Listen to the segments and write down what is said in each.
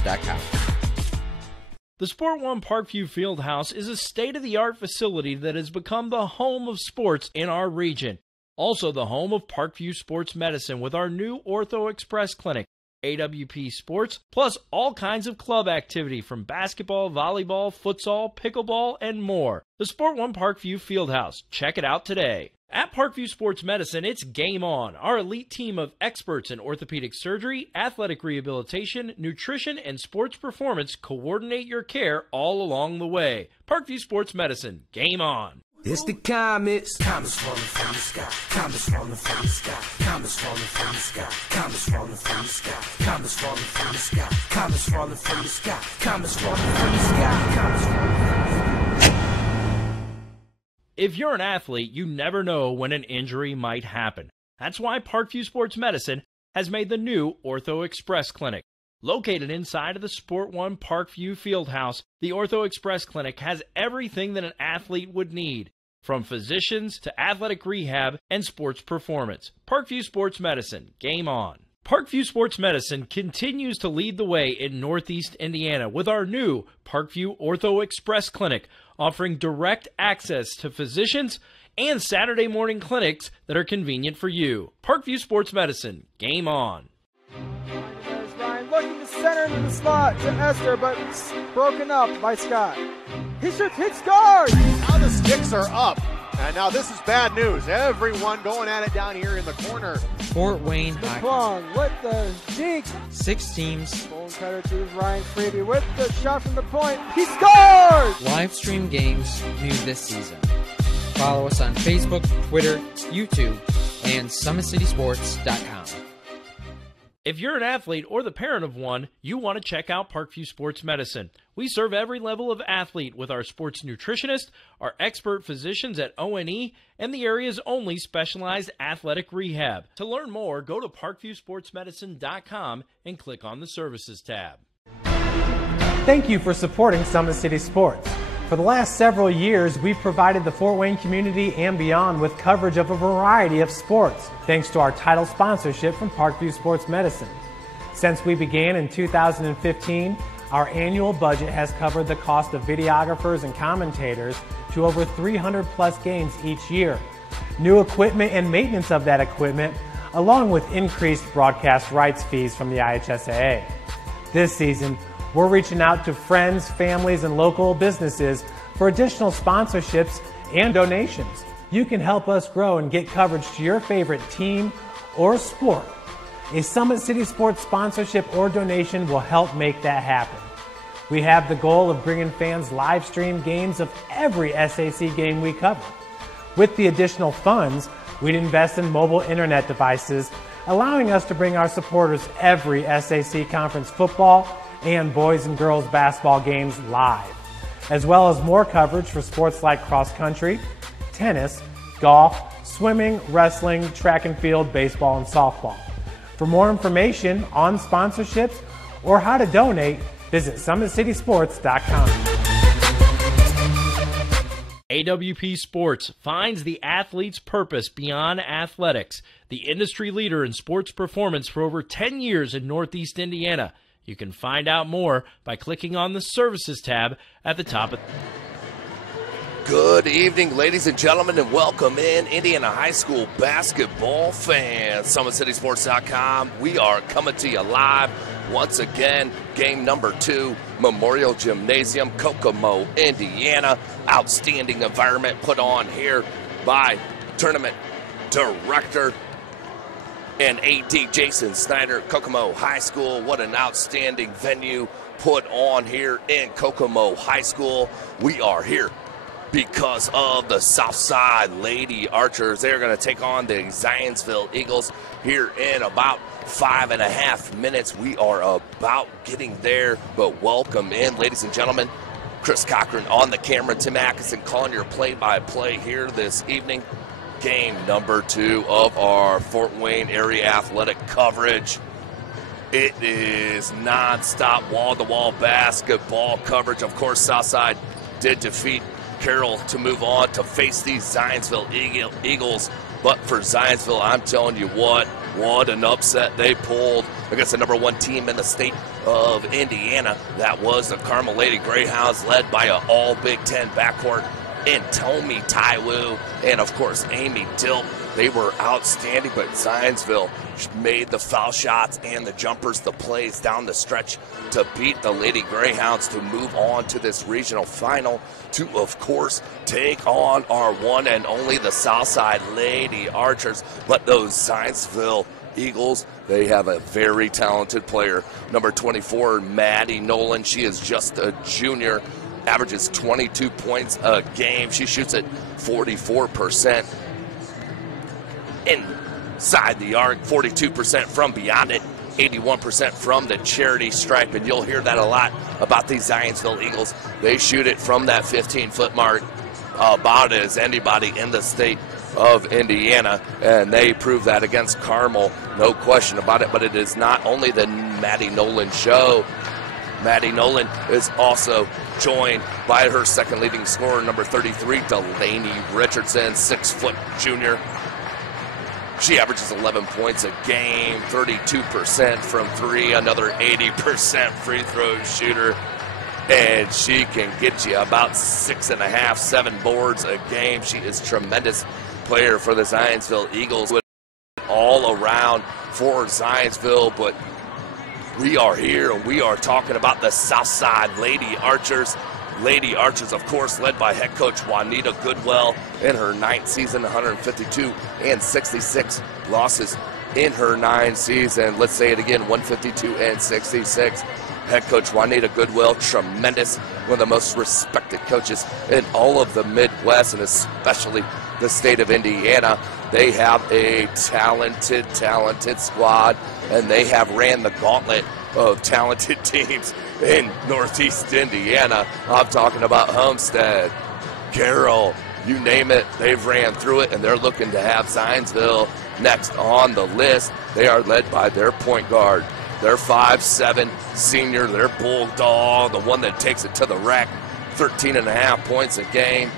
SummitCitySports.com. The Sport One Parkview Fieldhouse is a state-of-the-art facility that has become the home of sports in our region. Also the home of Parkview Sports Medicine with our new Ortho Express Clinic, AWP Sports, plus all kinds of club activity from basketball, volleyball, futsal, pickleball, and more. The Sport One Parkview Fieldhouse. Check it out today. At Parkview Sports Medicine, it's game on. Our elite team of experts in orthopedic surgery, athletic rehabilitation, nutrition, and sports performance coordinate your care all along the way. Parkview Sports Medicine, game on. It's the comets. Comets falling from the sky. Comets falling from the sky. Comets falling from the sky. Comets falling from the sky. Comets falling from the sky. Comets falling from the sky. Comets falling from the sky. Comets falling from the sky. If you're an athlete, you never know when an injury might happen. That's why Parkview Sports Medicine has made the new Ortho Express Clinic. Located inside of the Sport One Parkview Fieldhouse, the Ortho Express Clinic has everything that an athlete would need, from physicians to athletic rehab and sports performance. Parkview Sports Medicine, game on. Parkview Sports Medicine continues to lead the way in Northeast Indiana with our new Parkview Ortho Express Clinic, offering direct access to physicians and Saturday morning clinics that are convenient for you. Parkview Sports Medicine, game on. There's Ryan looking to center into the slot to Esther, but broken up by Scott. He shoots, he scores! Now the sticks are up. And now this is bad news. Everyone going at it down here in the corner. Fort Wayne McClung with the deke. 6 teams. Bone cutter to Ryan Freeby with the shot from the point. He scores! Live stream games new this season. Follow us on Facebook, Twitter, YouTube, and SummitCitySports.com. If you're an athlete or the parent of one, you want to check out Parkview Sports Medicine. We serve every level of athlete with our sports nutritionist, our expert physicians at O&E, and the area's only specialized athletic rehab. To learn more, go to parkviewsportsmedicine.com and click on the Services tab. Thank you for supporting Summit City Sports. For the last several years, we've provided the Fort Wayne community and beyond with coverage of a variety of sports, thanks to our title sponsorship from Parkview Sports Medicine. Since we began in 2015, our annual budget has covered the cost of videographers and commentators to over 300 plus games each year. New equipment and maintenance of that equipment, along with increased broadcast rights fees from the IHSAA. This season, we're reaching out to friends, families, and local businesses for additional sponsorships and donations. You can help us grow and get coverage to your favorite team or sport. A Summit City Sports sponsorship or donation will help make that happen. We have the goal of bringing fans live stream games of every SAC game we cover. With the additional funds, we'd invest in mobile internet devices, allowing us to bring our supporters every SAC conference football and boys and girls basketball games live, as well as more coverage for sports like cross country, tennis, golf, swimming, wrestling, track and field, baseball, and softball. For more information on sponsorships or how to donate, visit SummitCitySports.com. AWP Sports finds the athlete's purpose beyond athletics, the industry leader in sports performance for over 10 years in Northeast Indiana. You can find out more by clicking on the Services tab at the top of. Good evening, ladies and gentlemen, and welcome in Indiana High School basketball fans. SummitCitySports.com. We are coming to you live once again. Game number 2, Memorial Gymnasium, Kokomo, Indiana. Outstanding environment put on here by tournament director and AD Jason Snyder, Kokomo High School. What an outstanding venue put on here in Kokomo High School. We are here because of the Southside Lady Archers. They're going to take on the Zionsville Eagles here in about 5.5 minutes. We are about getting there, but welcome in, ladies and gentlemen. Chris Cochran on the camera, Tim Atkinson calling your play-by-play here this evening. Game number 2 of our Fort Wayne area athletic coverage. It is non-stop wall-to-wall basketball coverage. Of course, Southside did defeat Carroll to move on to face these Zionsville Eagles. But for Zionsville, I'm telling you what, What an upset they pulled against the number 1 team in the state of Indiana. That was the Carmel Lady Greyhounds, led by an all Big Ten backcourt in Tomi Taiwu and, of course, Amy Dilp. They were outstanding, but Zionsville made the foul shots and the jumpers, the plays down the stretch to beat the Lady Greyhounds to move on to this regional final to, of course, take on our one and only the Southside Lady Archers. But those Zionsville Eagles, they have a very talented player. Number 24, Maddie Nolan. She is just a junior, averages 22 points a game. She shoots at 44% inside the arc, 42% from beyond it, 81% from the charity stripe. And you'll hear that a lot about these Zionsville Eagles. They shoot it from that 15-foot mark about as anybody in the state of Indiana, and they prove that against Carmel, no question about it. But it is not only the Maddie Nolan show. Maddie Nolan is also joined by her second leading scorer, number 33, Delaney Richardson, 6-foot junior. She averages 11 points a game, 32% from 3, another 80% free throw shooter. And she can get you about 6.5, 7 boards a game. She is a tremendous player for the Zionsville Eagles, all around for Zionsville. But we are here and we are talking about the Southside Lady Archers. Lady Archers, of course, led by head coach Juanita Goodwell in her 9th season, 152 and 66 losses in her 9th season. Let's say it again, 152 and 66. Head coach Juanita Goodwell, tremendous, one of the most respected coaches in all of the Midwest and especially the state of Indiana. They have a talented squad, and they have ran the gauntlet of talented teams in Northeast Indiana. I'm talking about Homestead, Carroll, you name it, they've ran through it, and they're looking to have Zionsville next on the list. They are led by their point guard, their 5'7" senior, their bulldog, the one that takes it to the rack, 13.5 points a game,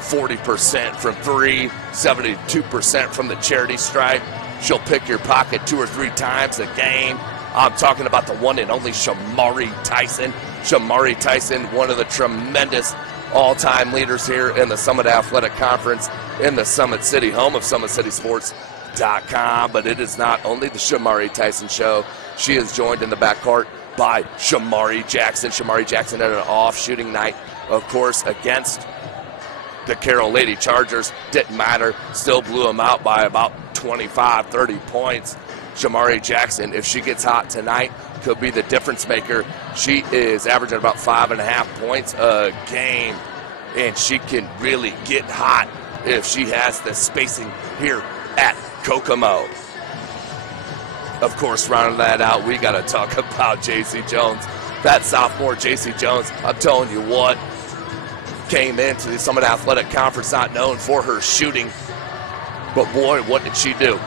40% from 3, 72% from the charity stripe. She'll pick your pocket 2 or 3 times a game. I'm talking about the one and only Shamari Tyson. Shamari Tyson, one of the tremendous all-time leaders here in the Summit Athletic Conference in the Summit City, home of SummitCitySports.com. But it is not only the Shamari Tyson show. She is joined in the backcourt by Shamari Jackson. Shamari Jackson had an off-shooting night, of course, against the Carroll Lady Chargers. Didn't matter. Still blew them out by about 25, 30 points. Shamari Jackson, if she gets hot tonight, could be the difference maker. She is averaging about 5.5 points a game, and she can really get hot if she has the spacing here at Kokomo. Of course, rounding that out, we got to talk about J.C. Jones. That sophomore J.C. Jones, I'm telling you what, came into the Summit Athletic Conference not known for her shooting, but boy, what did she do?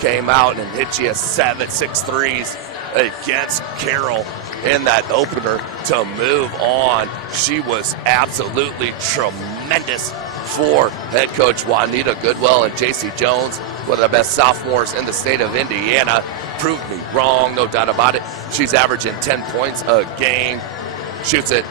Came out and hit you 6 threes against Carroll in that opener to move on. She was absolutely tremendous for head coach Juanita Goodwell, and J.C. Jones, one of the best sophomores in the state of Indiana, proved me wrong, no doubt about it. She's averaging 10 points a game, shoots at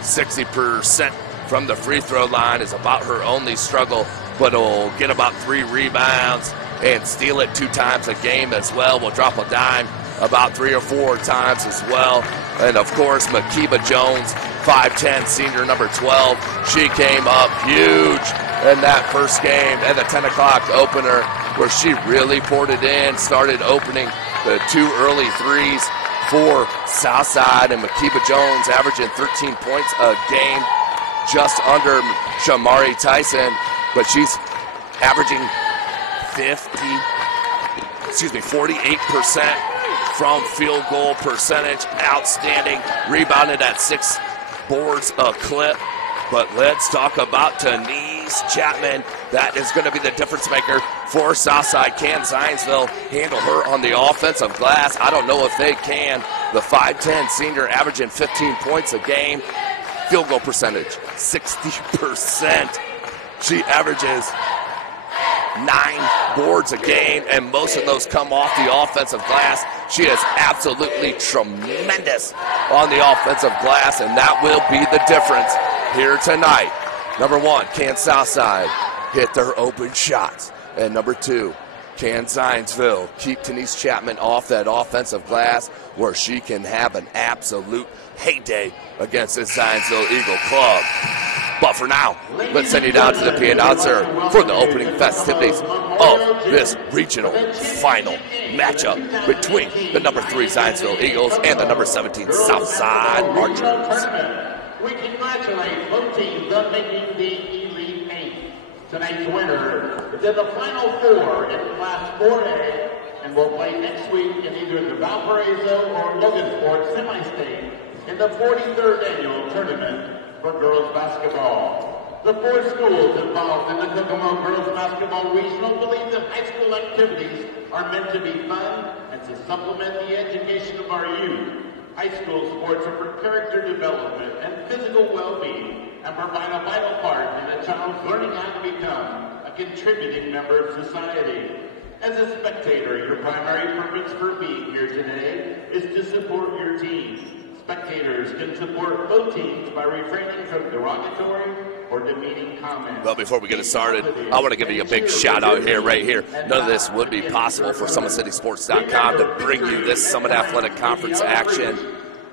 60% from the free throw line, is about her only struggle, but will get about 3 rebounds and steal it 2 times a game as well. Will drop a dime about 3 or 4 times as well. And of course, Makiba Jones, 5'10", senior, number 12. She came up huge in that first game and the 10 o'clock opener where she really poured it in, started opening the 2 early threes for Southside. And Makiba Jones averaging 13 points a game, just under Shamari Tyson, but she's averaging 48% from field goal percentage. Outstanding. Rebounded at 6 boards a clip. But let's talk about Denise Chapman. That is going to be the difference maker for Southside. Can Zionsville handle her on the offensive glass? I don't know if they can. The 5'10" senior averaging 15 points a game. Field goal percentage, 60%. She averages 9 boards a game, and most of those come off the offensive glass. She is absolutely tremendous on the offensive glass, and that will be the difference here tonight. Number 1, can Southside hit their open shots? And number 2, can Zionsville keep Denise Chapman off that offensive glass where she can have an absolute heyday against this Zionsville Eagle club? But for now, let's send you down to the P announcer for the opening festivities of this regional final matchup between the number 3 Zionsville Eagles and the number 17 Southside Archers. We congratulate both teams on making the Elite 8. Tonight's winner is in the Final 4 in Class 4A and will play next week in either the Valparaiso or Logansport semi-state in the 43rd annual tournament for girls basketball. The 4 schools involved in the Kokomo Girls Basketball Regional believe that high school activities are meant to be fun and to supplement the education of our youth. High school sports are for character development and physical well-being and provide a vital part in a child's learning how to become a contributing member of society. As a spectator, your primary purpose for being here today is to support your team. Spectators can support both teams by refraining from derogatory or demeaning comments. Well, before we get it started, I want to give you a big shout out here, right here. None of this would be possible for SummitCitySports.com to bring you this Summit Athletic Conference action.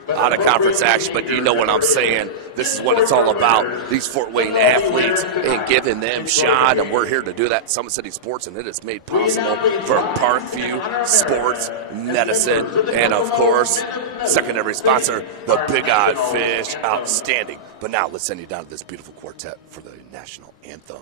Out of conference action, but you know what I'm saying. This is what it's all about. These Fort Wayne athletes and giving them shine, and we're here to do that at Summit City Sports, and it is made possible for Parkview Sports Medicine, and of course, secondary sponsor, the Big Eyed Fish. Outstanding. But now let's send you down to this beautiful quartet for the national anthem.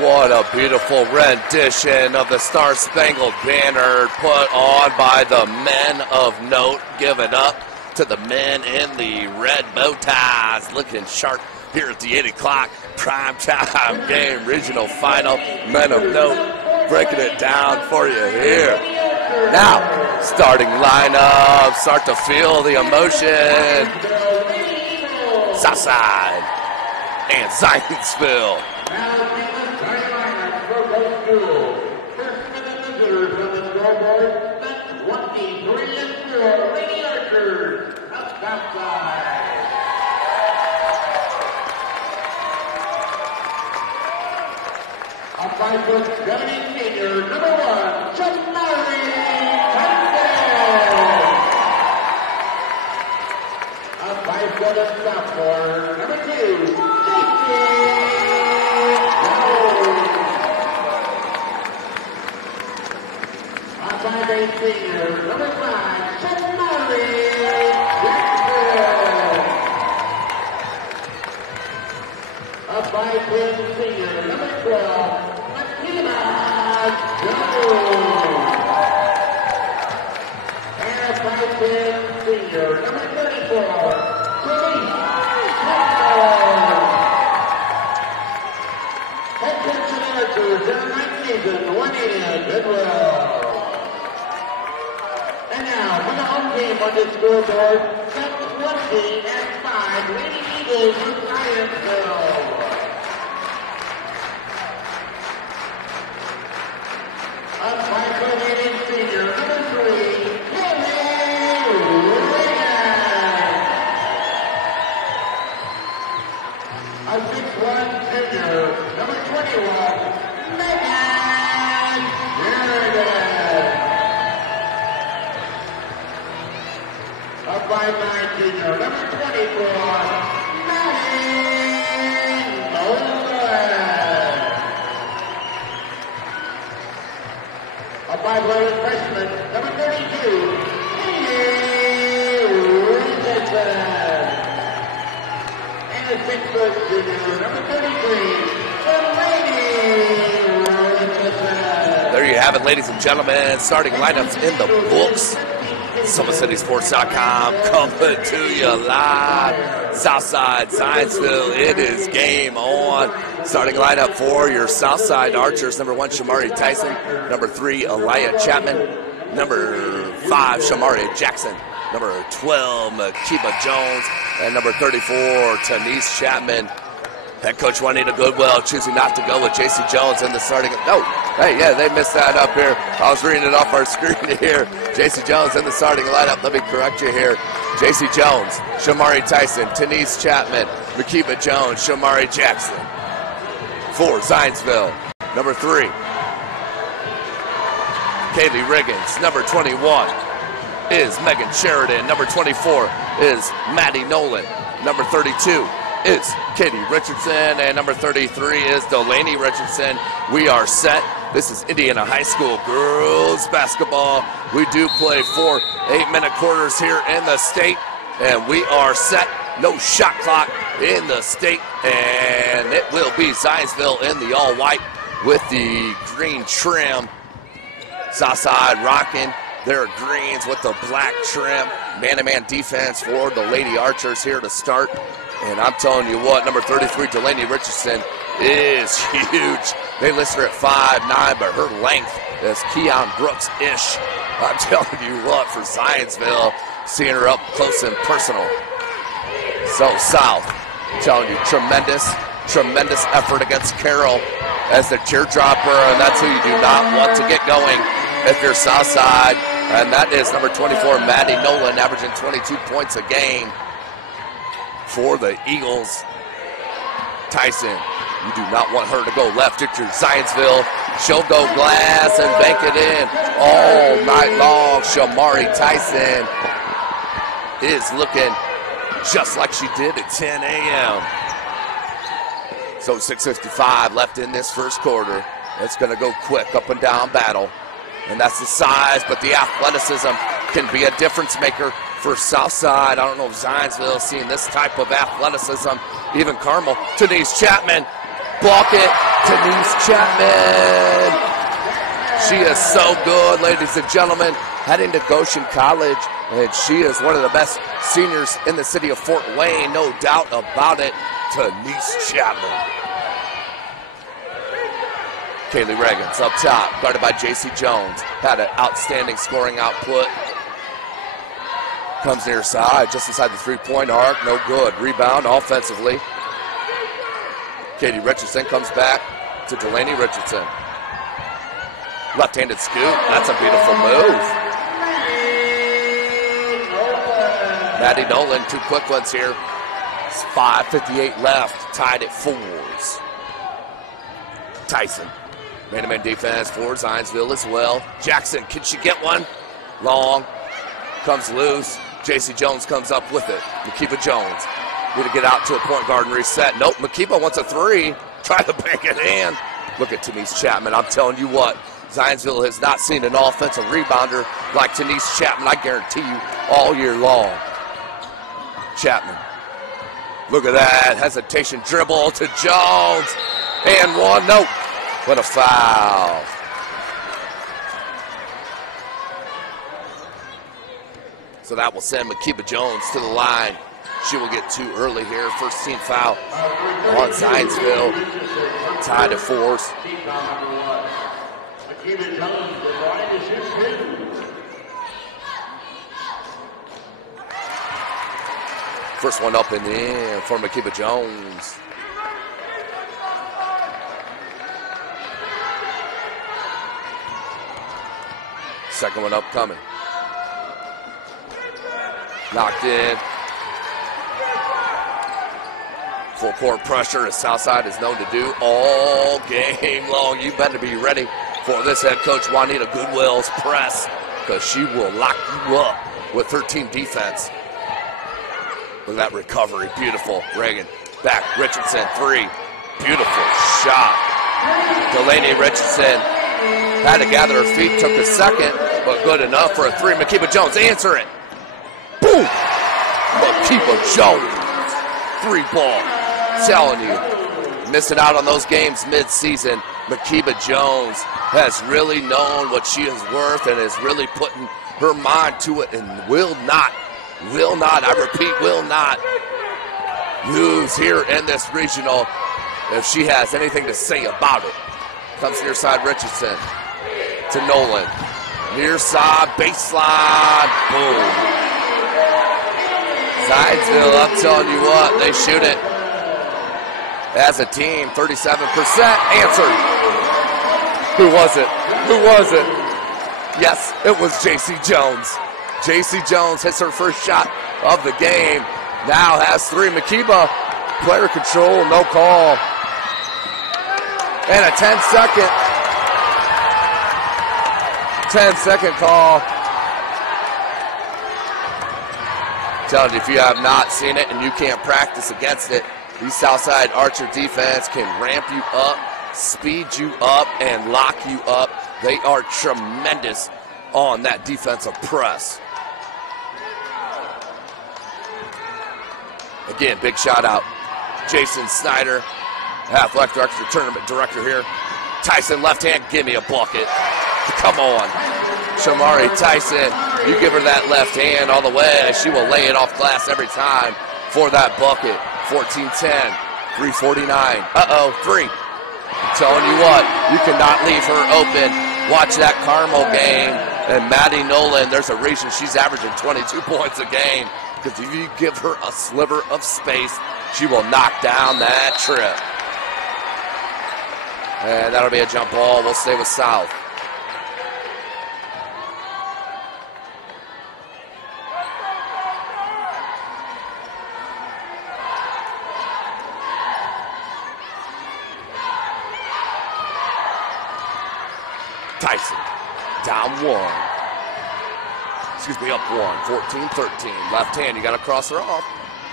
What a beautiful rendition of the Star Spangled Banner put on by the men of note. Give it up to the men in the red bow ties, looking sharp here at the 8 o'clock primetime game, regional final. Men of note breaking it down for you here. Now, starting lineup, start to feel the emotion. Southside and Zionsville. Up by foot, 17 senior, number 1, Mahoney. Up by foot, sophomore, number 2, up by base senior, number 5, Mahoney. Up by 10 senior, number 12. And a 5'10" senior, number 34, Head coach of the Archers in the 9th season, Juanita Goodwill. And now, for the home game on the scoreboard, 20 and 5, Lady Eagles of Zionsville. 5'9" junior, number 24, a 5'11" freshman, number 32, and a 6-foot junior, number 33, There you have it, ladies and gentlemen. Starting lineups in the books. SummitCitySports.com coming to you live. Southside, Zionsville, it is game on. Starting lineup for your Southside Archers. Number 1, Shamari Tyson. Number 3, Aliyah Chapman. Number 5, Shamari Jackson. Number 12, Makiba Jones. And number 34, Tanise Chapman. Head coach Juanita Goodwell choosing not to go with J.C. Jones in the starting. No, hey, yeah, they missed that up here. I was reading it off our screen here. J.C. Jones in the starting lineup. Let me correct you here. J.C. Jones, Shamari Tyson, Tanise Chapman, Makiba Jones, Shamari Jackson. For Zionsville, number 3, Kaylee Riggins. Number 21 is Megan Sheridan. Number 24 is Maddie Nolan. Number 32 is Katie Richardson, and number 33 is Delaney Richardson. We are set. This is Indiana High School girls basketball. We do play 4 8-minute quarters here in the state, and we are set. No shot clock in the state, and it will be Zionsville in the all-white with the green trim. Southside rocking their greens with the black trim. Man-to-man defense for the Lady Archers here to start. And I'm telling you what, number 33, Delaney Richardson, is huge. They list her at 5'9", but her length is Keon Brooks-ish. I'm telling you what, for Zionsville, seeing her up close and personal. So South, I'm telling you, tremendous effort against Carroll as the teardropper, and that's who you do not want to get going if you're Southside. And that is number 24, Maddie Nolan, averaging 22 points a game. For the Eagles, Tyson, you do not want her to go left. It's your Zionsville. She'll go glass and bank it in all night long. Shamari Tyson is looking just like she did at 10 a.m. So 6:55 left in this first quarter. It's going to go quick, up and down battle. And that's the size, but the athleticism can be a difference maker for Southside. I don't know if Zionsville seeing this type of athleticism. Even Carmel. Tanise Chapman. Block it. Tanise Chapman. She is so good, ladies and gentlemen. Heading to Goshen College, and she is one of the best seniors in the city of Fort Wayne. No doubt about it. Tanise Chapman. Kaylee Riggins up top, guarded by J.C. Jones. Had an outstanding scoring output. Comes near side, just inside the three-point arc. No good. Rebound offensively. Katie Richardson comes back to Delaney Richardson. Left-handed scoop. That's a beautiful move. Maddie Nolan, 2 quick ones here. It's 5:58 left, tied at 4s. Tyson. Man-to-man defense for Zionsville as well. Jackson, can she get one? Long. Comes loose. J.C. Jones comes up with it. Makiba Jones. Need to get out to a point guard and reset. Nope, Makiba wants a 3. Try to bank it in. Look at Tanise Chapman. I'm telling you what, Zionsville has not seen an offensive rebounder like Tanise Chapman, I guarantee you, all year long. Chapman. Look at that. Hesitation dribble to Jones. And one. Nope. What a foul. So that will send Makiba Jones to the line. She will get 2 early here. First team foul on Zionsville. Tied at 4s. Makiba Jones, the line to shoot 2. First one up and in for Makiba Jones. Second one up coming. Knocked in. Full court pressure as Southside is known to do all game long. You better be ready for this head coach Juanita Goodwell's press, because she will lock you up with her team defense. Look at that recovery. Beautiful. Reagan back. Richardson, 3. Beautiful shot. Delaney Richardson had to gather her feet. Took a second, but good enough for a 3. Makiba Jones, answer it. Boom! Makiba Jones. 3 ball. Telling you, missing out on those games mid-season. Makiba Jones has really known what she is worth and is really putting her mind to it and will not, I repeat, will not lose here in this regional if she has anything to say about it. Comes near side Richardson to Nolan. Near side, baseline, boom. Zionsville, I'm telling you what, they shoot it. As a team, 37% answered. Who was it? Who was it? Yes, it was J.C. Jones. J.C. Jones hits her first shot of the game. Now has 3. Makiba, player control, no call. And a 10-second call. Telling you, if you have not seen it and you can't practice against it, the Southside Archer defense can ramp you up, speed you up, and lock you up. They are tremendous on that defensive press. Again, big shout out. Jason Snyder, athletic director, tournament director here. Tyson, left hand, give me a bucket. Come on. Shamari Tyson, you give her that left hand all the way. She will lay it off glass every time for that bucket. 14-10, 3:49. 3. I'm telling you what, you cannot leave her open. Watch that Carmel game. And Maddie Nolan, there's a reason she's averaging 22 points a game. Because if you give her a sliver of space, she will knock down that trip. And that'll be a jump ball. We'll stay with South. Tyson, down 1. Up 1, 14-13. Left hand, you got to cross her off.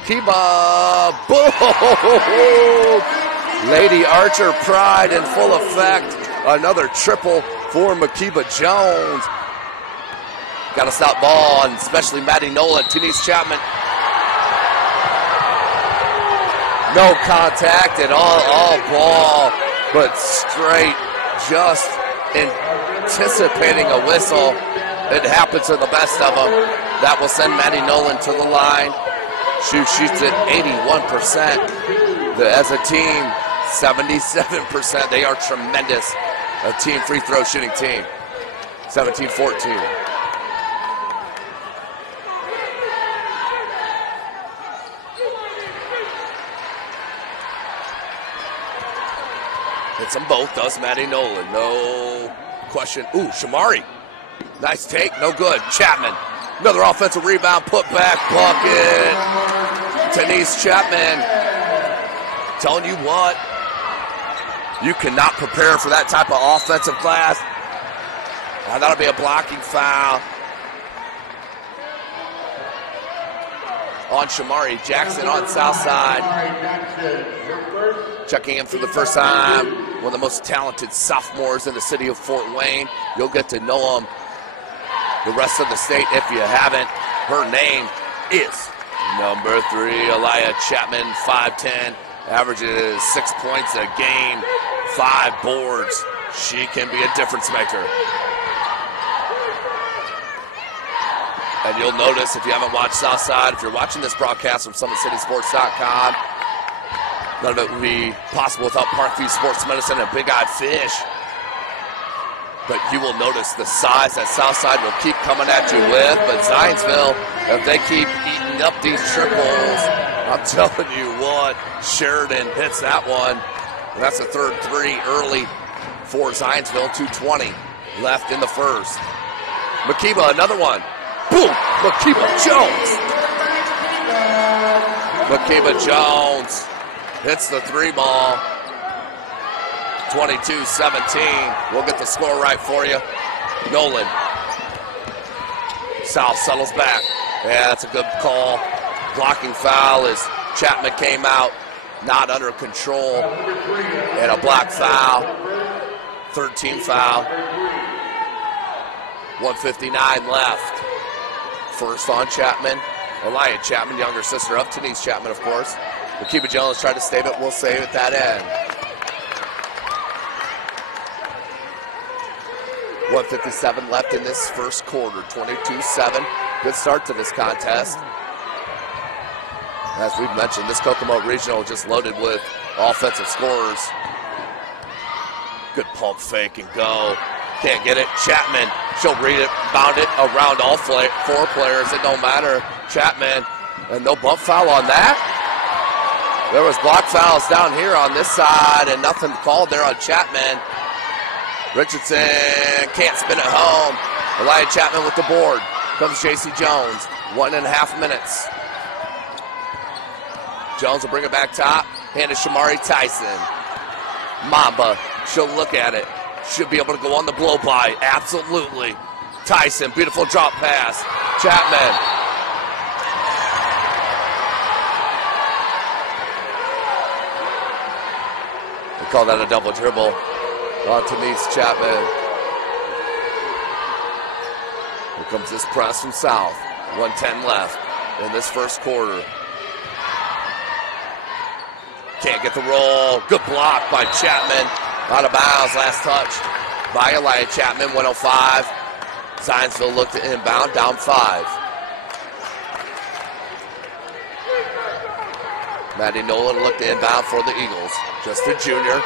Kiba, boom! Lady Archer pride in full effect. Another triple for Makiba Jones. Got to stop ball, and especially Maddie Nolan, Denise Chapman. No contact at all ball, but straight, just anticipating a whistle. It happens to the best of them. That will send Maddie Nolan to the line. She shoots at 81%. As a team, 77%. They are tremendous. A team free throw shooting team. 17-14. Hits them both, does Maddie Nolan. No question. Ooh, Shamari. Nice take, no good. Chapman, another offensive rebound, put back, bucket. Denise Chapman, telling you what, you cannot prepare for that type of offensive glass. That'll be a blocking foul on Shamari Jackson on south side. Checking in for the first time, one of the most talented sophomores in the city of Fort Wayne. You'll get to know him the rest of the state if you haven't. Her name is number 3, Elia Chapman, 5'10", averages 6 points a game, 5 boards. She can be a difference maker. And you'll notice if you haven't watched Southside, if you're watching this broadcast from SummitCitySports.com, none of it would be possible without Parkview Sports Medicine and Big Eyed Fish. But you will notice the size that Southside will keep coming at you with. But Zionsville, if they keep eating up these triples, I'm telling you what, Sheridan hits that one. And that's a third 3 early for Zionsville. 2:20 left in the first. Makiba, another one. Boom! Makiba Jones. Makiba Jones hits the 3 ball. 22-17. We'll get the score right for you. Nolan. South settles back. Yeah, that's a good call. Blocking foul as Chapman came out not under control. And a block foul. Third team foul. 1:59 left. First on Chapman. Elia Chapman, younger sister of Denise Chapman, of course. Akiba Jones tried to save it. We'll save at that end. 1:57 left in this first quarter. 22-7. Good start to this contest. As we've mentioned, this Kokomo Regional just loaded with offensive scorers. Good pump fake and go. Can't get it. Chapman, she'll read it, bound it around all four players. It don't matter. Chapman, and no bump foul on that. There was block fouls down here on this side and nothing called there on Chapman. Richardson can't spin it home. Elia Chapman with the board. Comes J.C. Jones. 1.5 minutes. Jones will bring it back top. Hand to Shamari Tyson. Mamba, she'll look at it. Should be able to go on the blow by. Absolutely. Tyson, beautiful drop pass. Chapman. They call that a double dribble on Denise Chapman. Here comes this press from South. 1:10 left in this first quarter. Can't get the roll. Good block by Chapman. Out of bounds, last touch by Elia Chapman, 1:05. Zionsville looked to inbound, down 5. Maddie Nolan looked to inbound for the Eagles. Just a junior.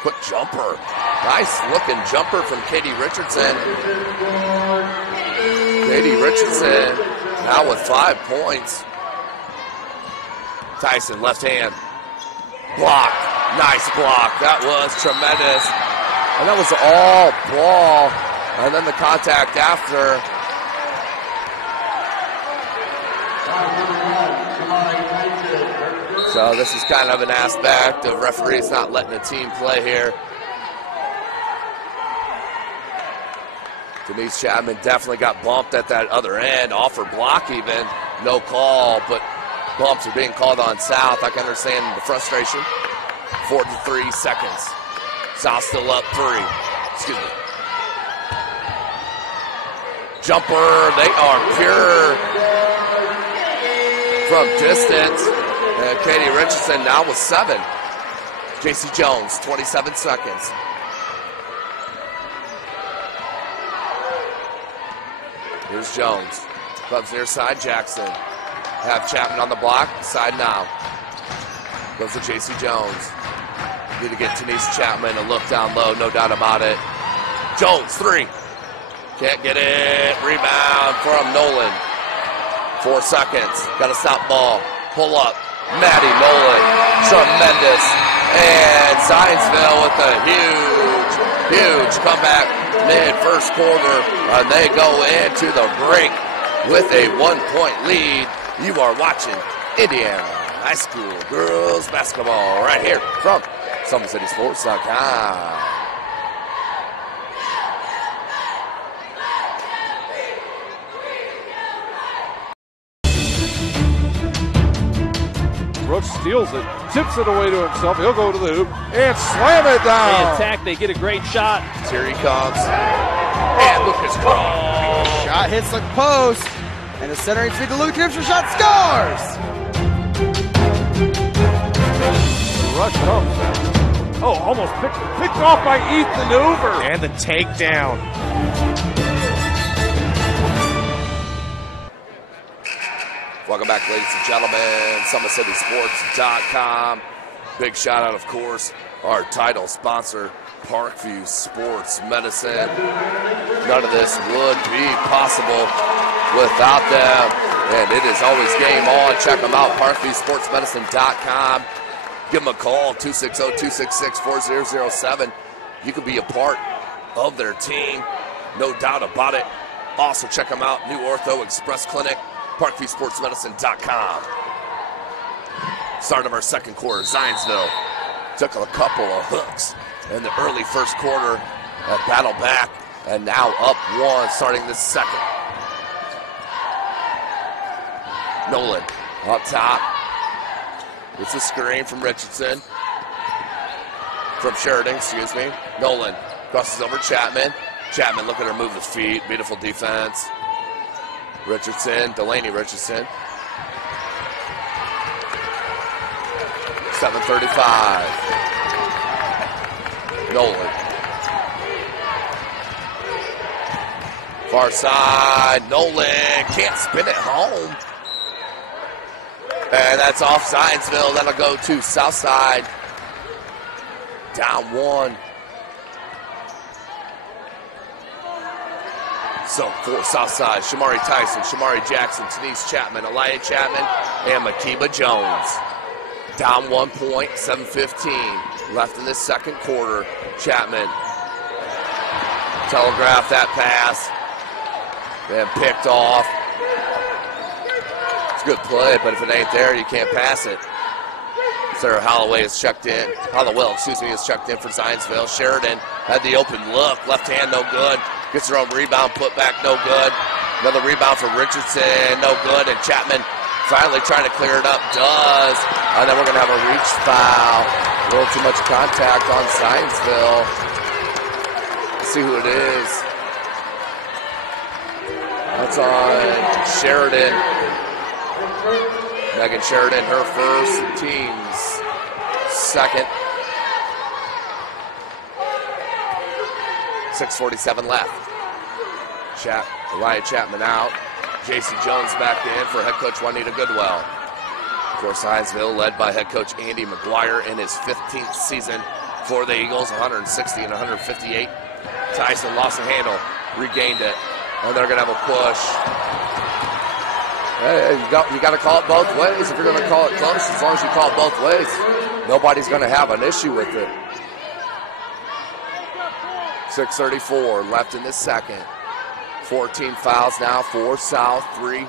Quick jumper. Nice looking jumper from Katie Richardson. Katie Richardson now with 5 points. Tyson, left hand. Block. Nice block. That was tremendous. And that was all ball. And then the contact after. So this is kind of an aspect of referees not letting the team play here. Denise Chapman definitely got bumped at that other end. Off her block even. No call, but bumps are being called on South. I can understand the frustration. 43 seconds. South still up 3. Excuse me. Jumper, they are pure from distance. And Katie Richardson now with 7. J.C. Jones, 27 seconds. Here's Jones. Clubs near side, Jackson. Have Chapman on the block, side now. Goes to J.C. Jones. Need to get Denise Chapman a look down low, no doubt about it. Jones, 3. Can't get it. Rebound from Nolan. 4 seconds. Got a stop ball. Pull up. Maddie Nolan. Tremendous. And Zionsville with a huge comeback mid-first quarter. And they go into the break with a 1-point lead. You are watching Indiana High School girls basketball right here from SummitCitySports.com. Brooks steals it, tips it away to himself. He'll go to the hoop and slam it down. They attack, they get a great shot. Here he comes. And Lucas Crawl. Shot hits the post. And the center needs to be the Luke Gibson shot, scores! The rush comes. Oh, almost picked off by Ethan Hoover. And the takedown. Welcome back, ladies and gentlemen. SummitCitySports.com. Big shout out, of course, our title sponsor, Parkview Sports Medicine. None of this would be possible without them. And it is always game on. Check them out, ParkviewSportsMedicine.com. Give them a call, 260-266-4007. You can be a part of their team, no doubt about it. Also, check them out, New Ortho Express Clinic, ParkviewSportsMedicine.com. Start of our second quarter, Zionsville took a couple of hooks in the early first quarter, battle back, and now up 1 starting this second. Nolan up top. It's a screen from Richardson. From Sheridan, excuse me. Nolan crosses over Chapman. Chapman, look at her move his feet. Beautiful defense. Richardson, Delaney Richardson. 7:35. Nolan. Far side. Nolan can't spin it home. And that's off Zionsville. That'll go to south side. Down 1. So for Southside, Shamari Tyson, Shamari Jackson, Denise Chapman, Elia Chapman, and Makiba Jones. Down 1 point, 7:15 left in this second quarter. Chapman telegraphed that pass, then picked off. It's a good play, but if it ain't there, you can't pass it. Sarah Hollowell is checked in for Zionsville. Sheridan had the open look, left hand no good. Gets her own rebound, put back no good. Another rebound for Richardson, no good. And Chapman finally trying to clear it up, does. And then we're going to have a reach foul. A little too much contact on Zionsville. Let's see who it is. That's on Sheridan. Megan Sheridan, her first, team's second. 6:47 left. Elia Chapman out. J.C. Jones back in for head coach Juanita Goodwell. Of course, Zionsville led by head coach Andy McGuire in his 15th season for the Eagles, 160 and 158. Tyson lost the handle, regained it, and they're going to have a push. Hey, you got to call it both ways. If you're going to call it close, as long as you call it both ways, nobody's going to have an issue with it. 6:34 left in the second. 14 fouls now for South, 3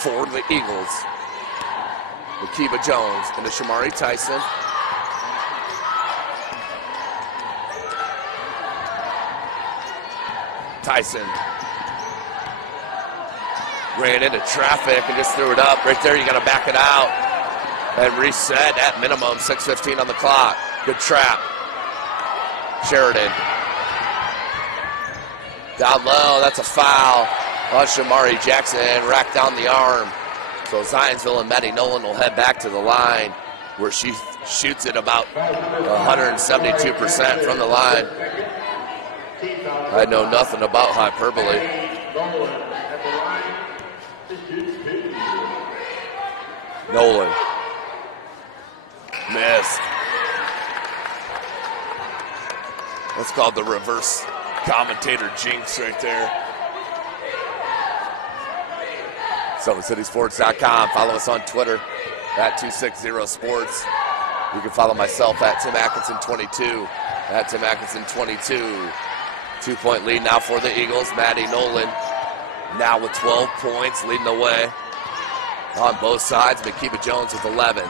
for the Eagles. Makiba Jones into Shamari Tyson. Tyson ran into traffic and just threw it up. Right there, you got to back it out and reset at minimum. 6:15 on the clock. Good trap. Sheridan. Down low, that's a foul. Shamari Jackson racked down the arm. So Zionsville and Maddie Nolan will head back to the line where she shoots it about 172% from the line. I know nothing about hyperbole. Nolan. Missed. That's called the reverse commentator jinx right there. SummitCitySports.com. Follow us on Twitter at 260sports. You can follow myself at Tim Atkinson22. At Tim Atkinson22. 2-point lead now for the Eagles. Maddie Nolan now with 12 points, leading the way on both sides. Makiba Jones with 11.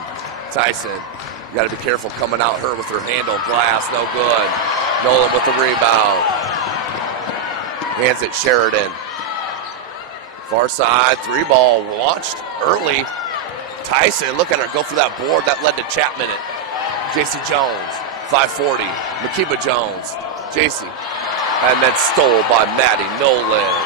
Tyson, you got to be careful coming out her with her handle. Glass, no good. Nolan with the rebound. Hands it Sheridan. Far side, 3-ball launched early. Tyson, look at her go for that board. That led to Chapman at J.C. Jones. 5:40. Makiba Jones. J.C. And then stole by Maddie Nolan.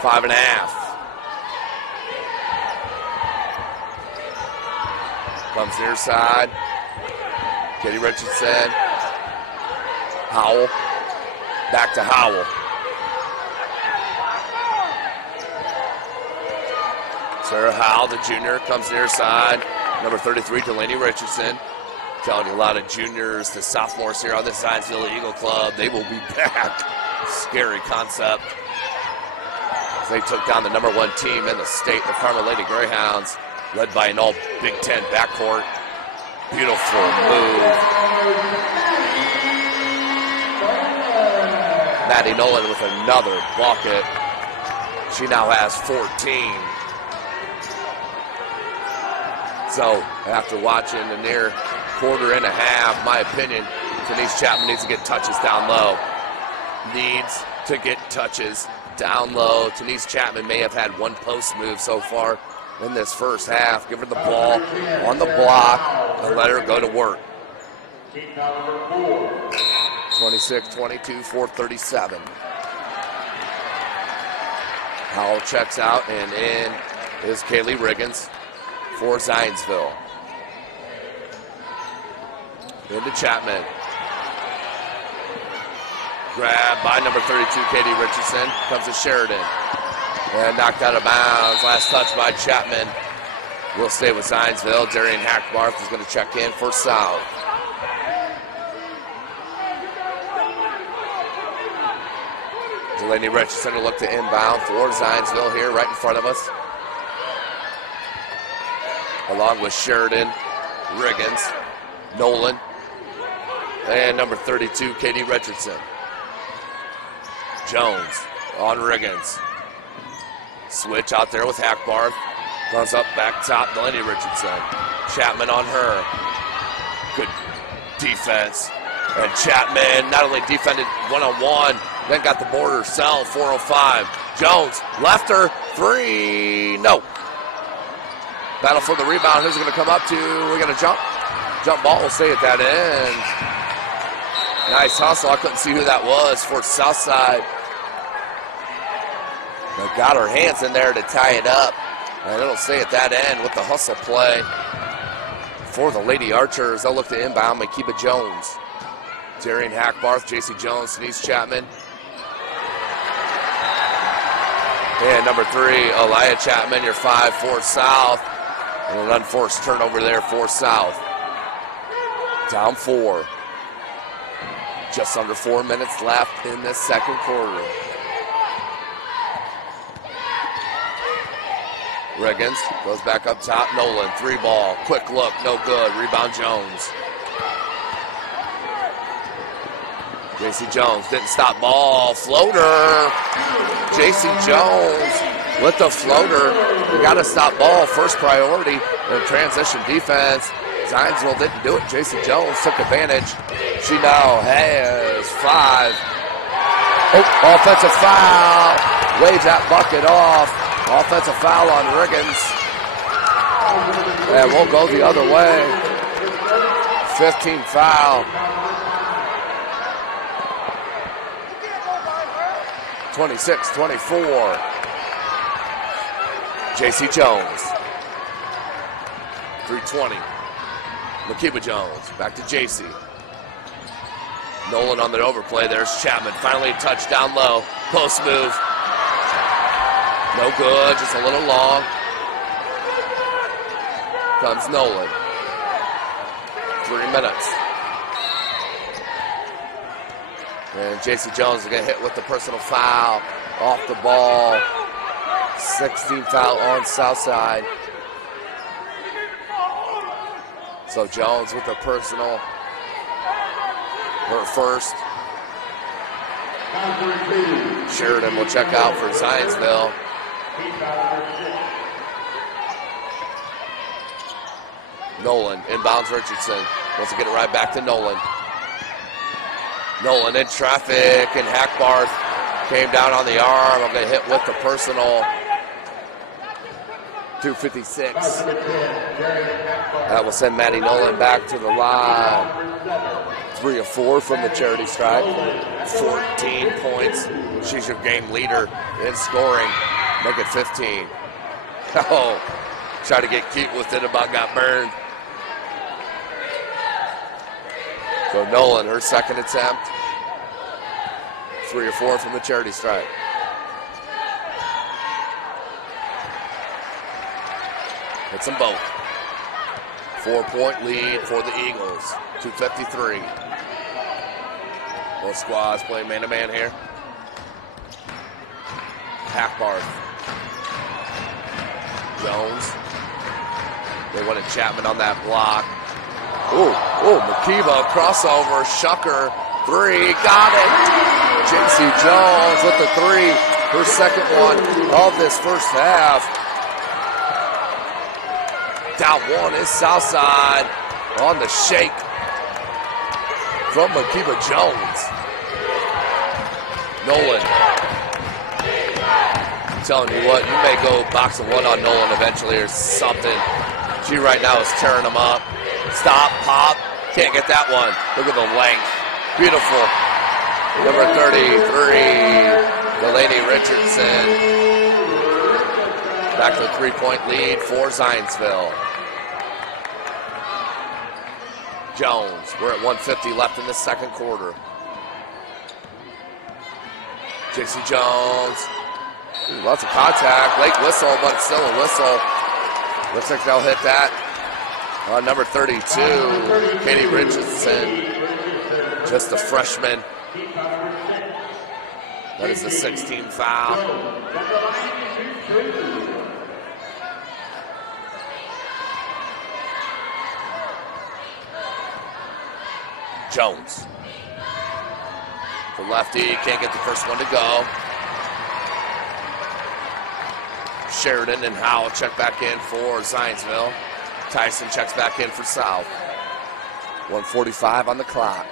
Five and a half. Comes near side. Katie Richardson. Howell. Back to Howell. Sarah Howell, the junior, comes near side. Number 33, Delaney Richardson. Telling you a lot of juniors to sophomores here on the Zionsville Eagle Club. They will be back. Scary concept. They took down the number 1 team in the state, the Carmel Lady Greyhounds, led by an all Big Ten backcourt. Beautiful move. Maddie Nolan with another bucket. She now has 14. So, after watching the near quarter and a half, my opinion, Denise Chapman needs to get touches down low. needs to get touches down low. Denise Chapman may have had one post move so far in this first half. Give her the ball on the block and let her go to work. 26-22, 4:37. Howell checks out, and in is Kaylee Riggins for Zionsville. Into Chapman. Grabbed by number 32, Katie Richardson. Comes to Sheridan. And knocked out of bounds. Last touch by Chapman. Will stay with Zionsville. Darian Hackbarth is going to check in for South. Delaney Richardson will look to inbound for Zionsville here right in front of us. Along with Sheridan, Riggins, Nolan, and number 32, Katie Richardson. Jones on Riggins. Switch out there with Hackbarth. Comes up back top, Delaney Richardson. Chapman on her. Good defense. And Chapman not only defended one-on-one, then got the board herself, 405. Jones left her, three, no. Battle for the rebound, who's it going to come up to? We're going to jump. Jump ball will stay at that end. Nice hustle, I couldn't see who that was for Southside. But got her hands in there to tie it up. And it'll stay at that end with the hustle play. For the Lady Archers, they'll look to inbound Makiba Jones. Darian Hackbarth, J.C. Jones, Denise Chapman. And number 3, Elia Chapman, your 5 for South. And an unforced turnover there for South. Down 4. Just under 4 minutes left in this second quarter. Riggins goes back up top. Nolan, 3 ball. Quick look, no good. Rebound Jones. J.C. Jones didn't stop ball. Floater. J.C. Jones with the floater. You got to stop ball. First priority in transition defense. Zionsville didn't do it. J.C. Jones took advantage. She now has 5. Oh, offensive foul. Waves that bucket off. Offensive foul on Riggins. And we'll go the other way. 15 foul. 26-24. J.C. Jones. 3:20. Makiba Jones. Back to J.C. Nolan on the overplay. There's Chapman. Finally a touchdown low. Post move. No good. Just a little long. Comes Nolan. 3 minutes. And J.C. Jones is going to hit with the personal foul off the ball. 16 foul on Southside. So Jones with the personal. Her first. Sheridan will check out for Zionsville. Nolan inbounds Richardson. Wants to get it right back to Nolan. Nolan in traffic, and Hackbarth came down on the arm. I'm going to hit with the personal. 2:56. That will send Maddie Nolan back to the line. 3 of 4 from the charity stripe. 14 points. She's your game leader in scoring. Make it 15. Oh, tried to get cute with it, about got burned. So Nolan, her second attempt. 3 or 4 from the charity stripe. Hits them both. 4-point lead for the Eagles. 2:53. Both squads playing man-to-man here. Hackbarth. Jones. They wanted Chapman on that block. Makiba, crossover, Shucker, 3, got it. J.C. Jones with the 3, her second one of this first half. Down 1 is Southside on the shake from Makiba Jones. Nolan. I'm telling you what, you may go box of one on Nolan eventually or something. She right now is tearing him up. Stop, pop. Can't get that one. Look at the length. Beautiful. Number 33, Delaney Richardson. Back to a 3-point lead for Zionsville. Jones, we're at 1:50 left in the second quarter. JC Jones, ooh, lots of contact, late whistle, but still a whistle. Looks like they'll hit that. Number 32, Katie Richardson, just a freshman. That is the 16th foul. Jones. The lefty can't get the first one to go. Sheridan and Howell check back in for Zionsville. Tyson checks back in for South. 1:45 on the clock.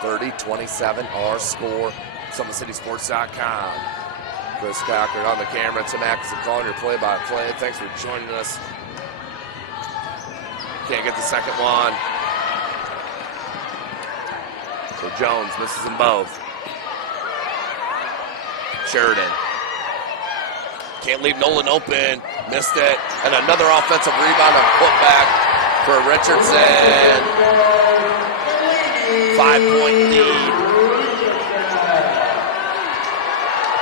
30-27 our score. SummitCitySports.com. Chris Cochran on the camera. Tim Atkinson calling your play-by-play. Thanks for joining us. Can't get the second one. So Jones misses them both. Sheridan. Can't leave Nolan open. Missed it. And another offensive rebound and put back for Richardson. 5-point lead.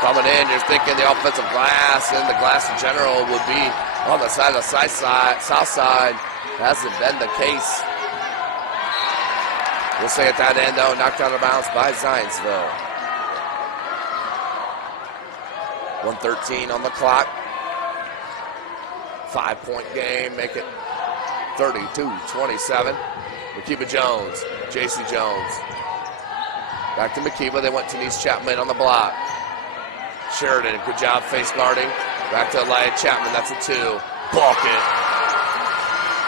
Coming in, you're thinking the offensive glass and the glass in general would be on the side of the south side. Hasn't been the case. We'll say at that end, though, knocked out of bounds by Zionsville. 1:13 on the clock. 5-point game, make it 32-27. Makiba Jones, JC Jones. Back to Makiba, they went to Denise Chapman on the block. Sheridan, good job face guarding. Back to Elia Chapman, that's a 2. Bucket.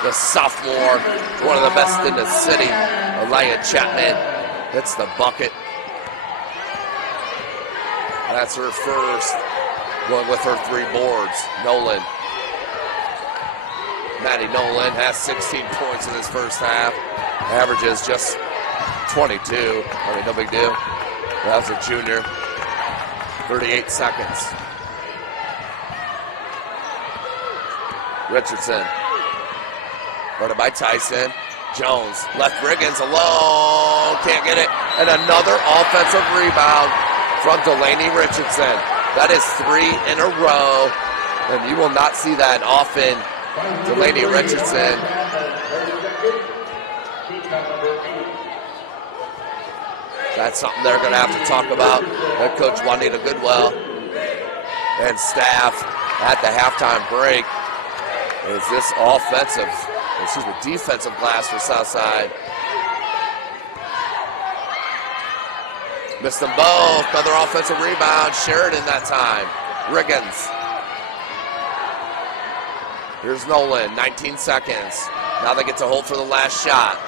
The sophomore, one of the best in the city. Elia Chapman hits the bucket. That's her first, going with her 3 boards. Nolan. Maddie Nolan has 16 points in his first half. Averages just 22. I mean, no big deal. That was a junior. 38 seconds. Richardson. Guarded by Tyson. Jones left Riggins alone. Can't get it. And another offensive rebound from Delaney Richardson. That is 3 in a row. And you will not see that often. Delaney Richardson. That's something they're going to have to talk about. Head coach Juanita Goodwell and staff at the halftime break. Is this defensive glass for Southside. Missed them both. Another offensive rebound. Sheridan that time. Riggins. Here's Nolan. 19 seconds. Now they get to hold for the last shot.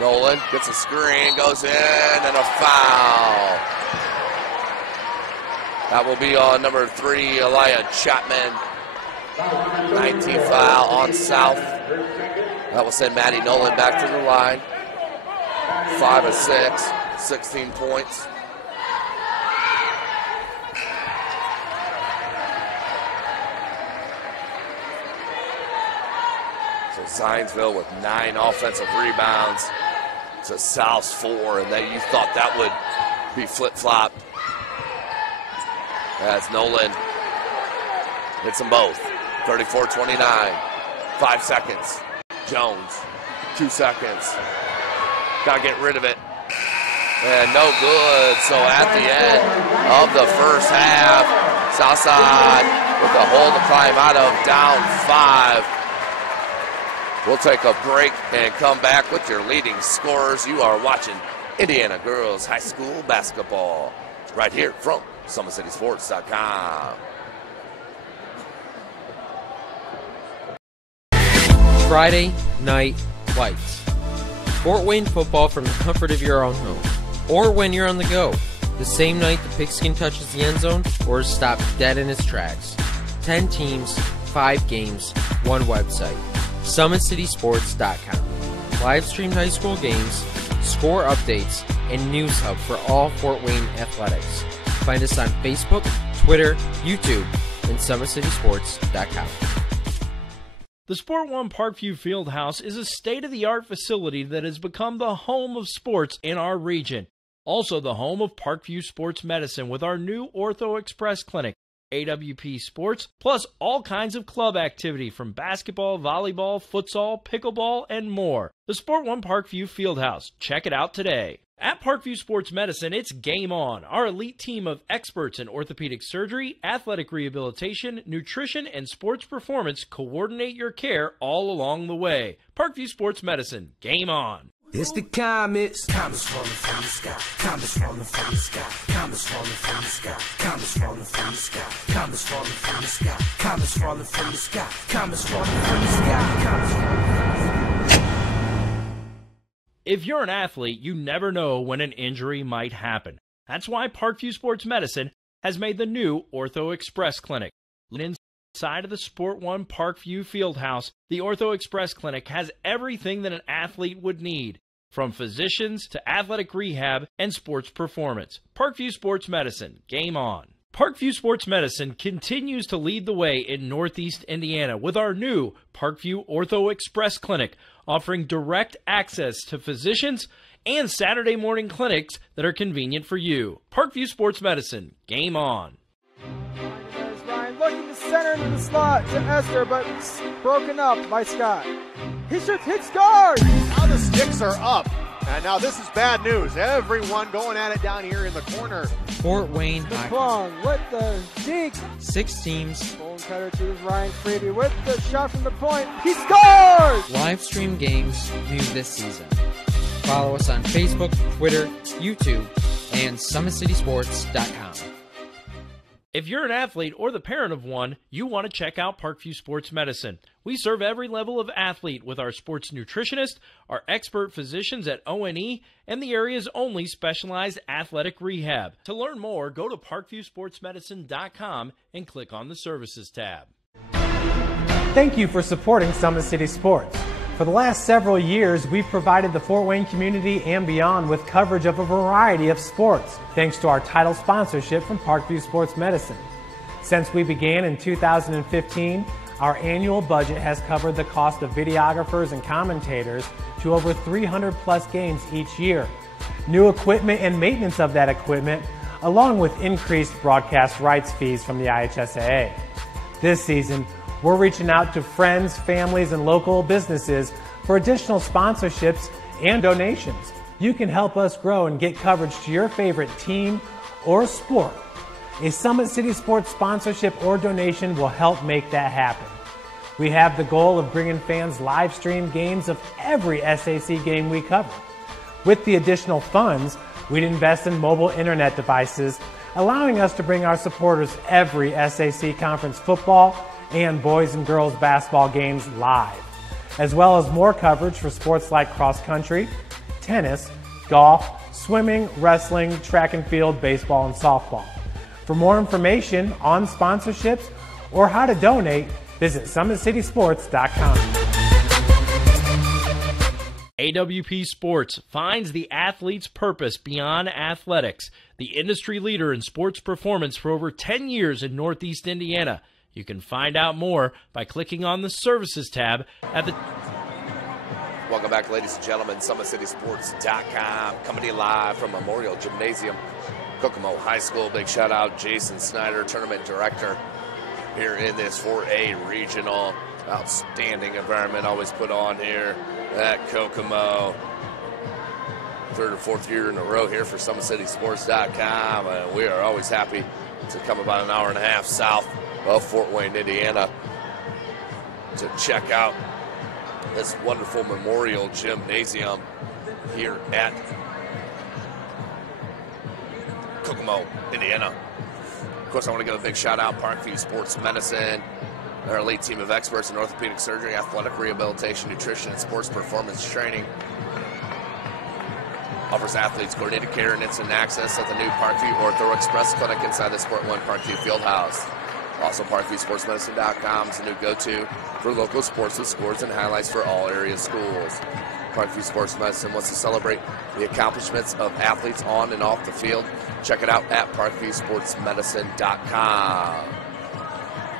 Nolan gets a screen, goes in, and a foul. That will be on number 3, Elia Chapman. 19 foul on South. That will send Maddie Nolan back to the line. 5 of 6, 16 points. So Zionsville with 9 offensive rebounds to South's 4, and then you thought that would be flip-flop. That's Nolan. Hits them both. 34-29. 5 seconds. Jones. 2 seconds. Gotta get rid of it. And no good. So at the end of the first half, Southside with a hole to climb out of, down 5. We'll take a break and come back with your leading scorers. You are watching Indiana Girls High School Basketball right here from SummitCitySports.com. Friday Night Lights. Fort Wayne football from the comfort of your own home, or when you're on the go. The same night the pigskin touches the end zone or is stopped dead in its tracks. 10 teams, 5 games, 1 website. SummitCitySports.com. Live streamed high school games, score updates, and news hub for all Fort Wayne athletics. Find us on Facebook, Twitter, YouTube, and SummitCitySports.com. The Sport One Parkview Fieldhouse is a state-of-the-art facility that has become the home of sports in our region. Also the home of Parkview Sports Medicine with our new Ortho Express Clinic, AWP Sports, plus all kinds of club activity from basketball, volleyball, futsal, pickleball, and more. The Sport One Parkview Fieldhouse. Check it out today. At Parkview Sports Medicine, it's game on. Our elite team of experts in orthopedic surgery, athletic rehabilitation, nutrition, and sports performance coordinate your care all along the way. Parkview Sports Medicine. Game on. It's the comets. Comets falling from the sky. Comets falling from the sky. Comets falling from the sky. Comets falling from the sky. Comets falling from the sky. Comets falling from the sky. Comets falling from the sky. Comets falling from the sky. If you're an athlete, you never know when an injury might happen. That's why Parkview Sports Medicine has made the new Ortho Express Clinic. Inside of the Sport One Parkview Fieldhouse, the Ortho Express Clinic has everything that an athlete would need, from physicians to athletic rehab and sports performance. Parkview Sports Medicine. Game on. Parkview Sports Medicine continues to lead the way in Northeast Indiana with our new Parkview Ortho Express Clinic, offering direct access to physicians and Saturday morning clinics that are convenient for you. Parkview Sports Medicine. Game on. There's Ryan looking to center into the slot to Esther, but broken up by Scott. He shoots, hits guard! Now the sticks are up. And now this is bad news. Everyone going at it down here in the corner. Fort Wayne Hockey. McClung with the deke. 6 teams. Bone cutter to Ryan Freeby with the shot from the point. He scores! Live stream games new this season. Follow us on Facebook, Twitter, YouTube, and SummitCitySports.com. If you're an athlete or the parent of one, you want to check out Parkview Sports Medicine. We serve every level of athlete with our sports nutritionist, our expert physicians at O&E, and the area's only specialized athletic rehab. To learn more, go to parkviewsportsmedicine.com and click on the Services tab. Thank you for supporting Summit City Sports. For the last several years, we've provided the Fort Wayne community and beyond with coverage of a variety of sports, thanks to our title sponsorship from Parkview Sports Medicine. Since we began in 2015, our annual budget has covered the cost of videographers and commentators to over 300 plus games each year. New equipment and maintenance of that equipment, along with increased broadcast rights fees from the IHSAA. This season, we're reaching out to friends, families, and local businesses for additional sponsorships and donations. You can help us grow and get coverage to your favorite team or sport. A Summit City Sports sponsorship or donation will help make that happen. We have the goal of bringing fans live stream games of every SAC game we cover. With the additional funds, we'd invest in mobile internet devices, allowing us to bring our supporters every SAC conference football and boys and girls basketball games live, as well as more coverage for sports like cross country, tennis, golf, swimming, wrestling, track and field, baseball, and softball. For more information on sponsorships or how to donate, visit SummitCitySports.com. AWP Sports finds the athlete's purpose beyond athletics. The industry leader in sports performance for over 10 years in Northeast Indiana. You can find out more by clicking on the Services tab at the... Welcome back, ladies and gentlemen. SummitCitySports.com, coming to you live from Memorial Gymnasium, Kokomo High School. Big shout out, Jason Snyder, tournament director here in this 4A regional. Outstanding environment always put on here at Kokomo. 3rd or 4th year in a row here for SummitCitySports.com. And we are always happy to come about an hour and a half south of Fort Wayne, Indiana, to check out this wonderful Memorial Gymnasium here at Kokomo, Indiana. Of course, I want to give a big shout out Parkview Sports Medicine. Our elite team of experts in orthopedic surgery, athletic rehabilitation, nutrition, and sports performance training offers athletes coordinated care and instant access at the new Parkview Ortho Express Clinic inside the Sport One Parkview Fieldhouse. Also, ParkviewSportsMedicine.com is the new go-to for local sports with scores and highlights for all area schools. Parkview Sports Medicine wants to celebrate the accomplishments of athletes on and off the field. Check it out at ParkviewSportsMedicine.com.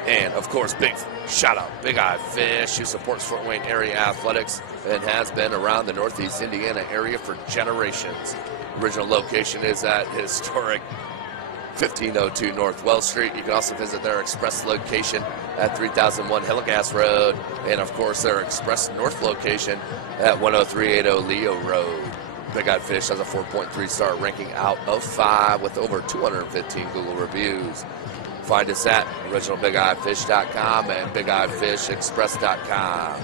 And, of course, big shout-out, Big Eye Fish, who supports Fort Wayne area athletics and has been around the Northeast Indiana area for generations. Original location is at historic 1502 North Wells Street. You can also visit their express location at 3001 Hillegas Road, and of course their express north location at 10380 Leo Road. Big Eye Fish has a 4.3 star ranking out of 5 with over 215 Google reviews. Find us at originalbigeyefish.com and bigeyeFishExpress.com.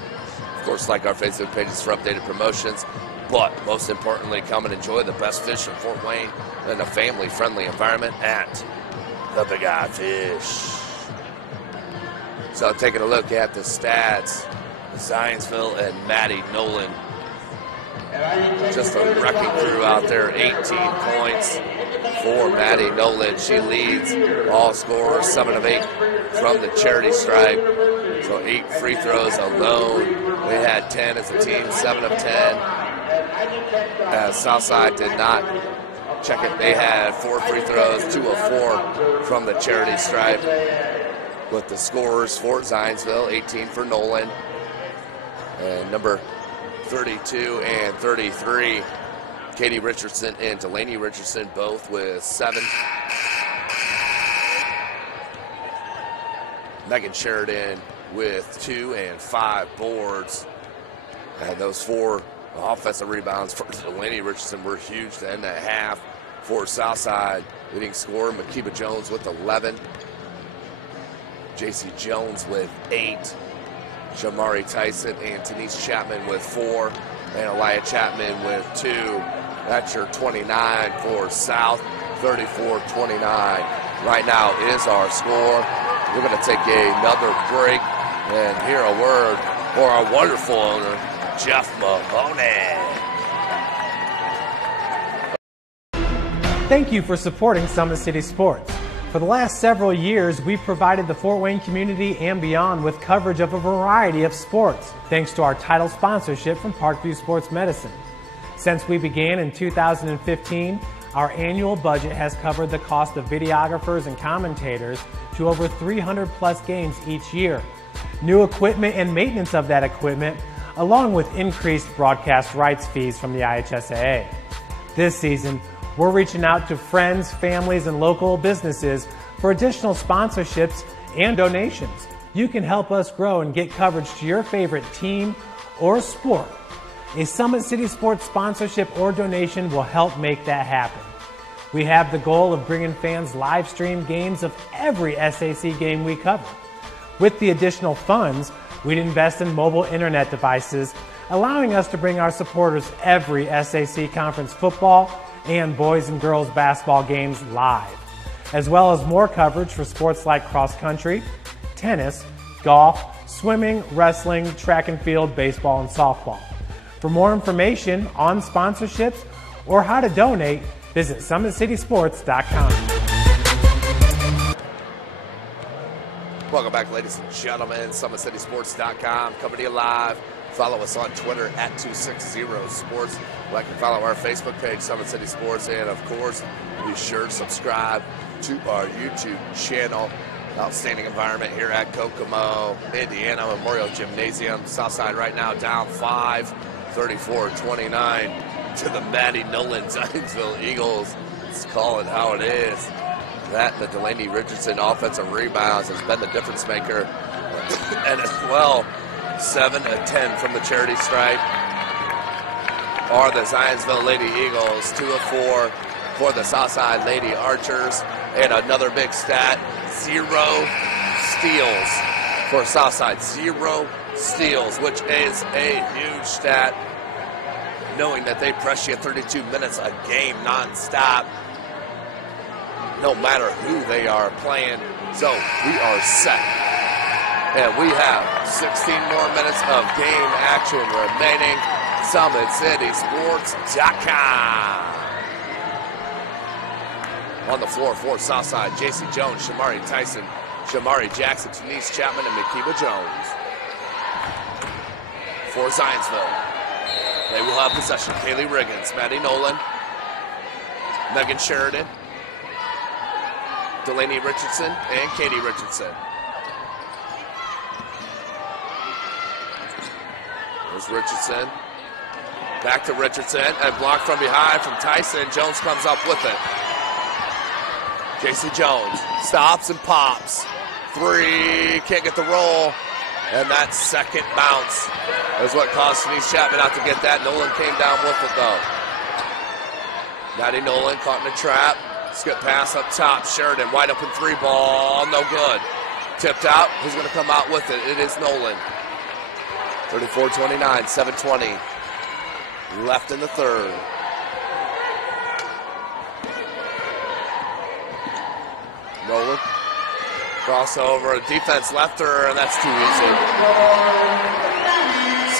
Of course, like our Facebook pages for updated promotions, but most importantly, come and enjoy the best fish in Fort Wayne in a family-friendly environment at the Big Eye Fish. So taking a look at the stats, Zionsville and Maddie Nolan. Just a wrecking crew out there, 18 points for Maddie Nolan. She leads all scorers, 7 of 8 from the charity stripe. So 8 free throws alone. We had 10 as a team, 7 of 10. Southside did not check it. They had 4 free throws, 2 of 4 from the charity stripe. With the scorers for Zionsville, 18 for Nolan. And number 32 and 33, Katie Richardson and Delaney Richardson, both with 7. Megan Sheridan with 2 and 5 boards. And those 4 offensive rebounds for Delaney Richardson were huge to end that half for Southside. Leading scorer, Makiba Jones with 11. JC Jones with 8. Shamari Tyson and Denise Chapman with 4. And Elia Chapman with 2. That's your 29 for South, 34-29. Right now is our score. We're going to take another break and hear a word for our wonderful owner, Jeff Mahoney. Thank you for supporting Summit City Sports. For the last several years, we've provided the Fort Wayne community and beyond with coverage of a variety of sports, thanks to our title sponsorship from Parkview Sports Medicine. Since we began in 2015, our annual budget has covered the cost of videographers and commentators to over 300 plus games each year. New equipment and maintenance of that equipment, along with increased broadcast rights fees from the IHSAA. This season, we're reaching out to friends, families, and local businesses for additional sponsorships and donations. You can help us grow and get coverage to your favorite team or sport. A Summit City Sports sponsorship or donation will help make that happen. We have the goal of bringing fans live stream games of every SAC game we cover. With the additional funds, we'd invest in mobile internet devices, allowing us to bring our supporters every SAC conference football and boys and girls basketball games live, as well as more coverage for sports like cross country, tennis, golf, swimming, wrestling, track and field, baseball, and softball. For more information on sponsorships or how to donate, visit SummitCitySports.com. Welcome back, ladies and gentlemen. SummitCitySports.com coming to you live. Follow us on Twitter at 260sports. Like and follow our Facebook page, Summit City Sports. And, of course, be sure to subscribe to our YouTube channel. Outstanding environment here at Kokomo, Indiana Memorial Gymnasium. Southside right now down 5, 34-29 to the Maddie Nolan Zionsville Eagles. Let's call it how it is. That the Delaney Richardson offensive rebounds has been the difference maker. And as well, 7 of 10 from the charity stripe are the Zionsville Lady Eagles. 2 of 4 for the Southside Lady Archers. And another big stat, 0 steals for Southside. 0 steals, which is a huge stat, knowing that they press you 32 minutes a game nonstop, no matter who they are playing. So we are set And we have 16 more minutes of game action remaining. SummitCitySports.com. On the floor for Southside, J.C. Jones, Shamari Tyson, Shamari Jackson, Denise Chapman, and Makiba Jones. For Zionsville, they will have possession. Kaylee Riggins, Maddie Nolan, Megan Sheridan, Delaney Richardson, and Katie Richardson. There's Richardson. Back to Richardson, and blocked from behind from Tyson. Jones comes up with it. J.C. Jones stops and pops. Three, can't get the roll. And that second bounce is what caused Denise Chapman not to get that. Nolan came down with it, though. Maddie Nolan caught in a trap. Skip pass up top. Sheridan wide open three ball. No good. Tipped out. Who's going to come out with it? It is Nolan. 34-29, 7:20 left in the third. Nolan. Crossover. Defense left her, and that's too easy.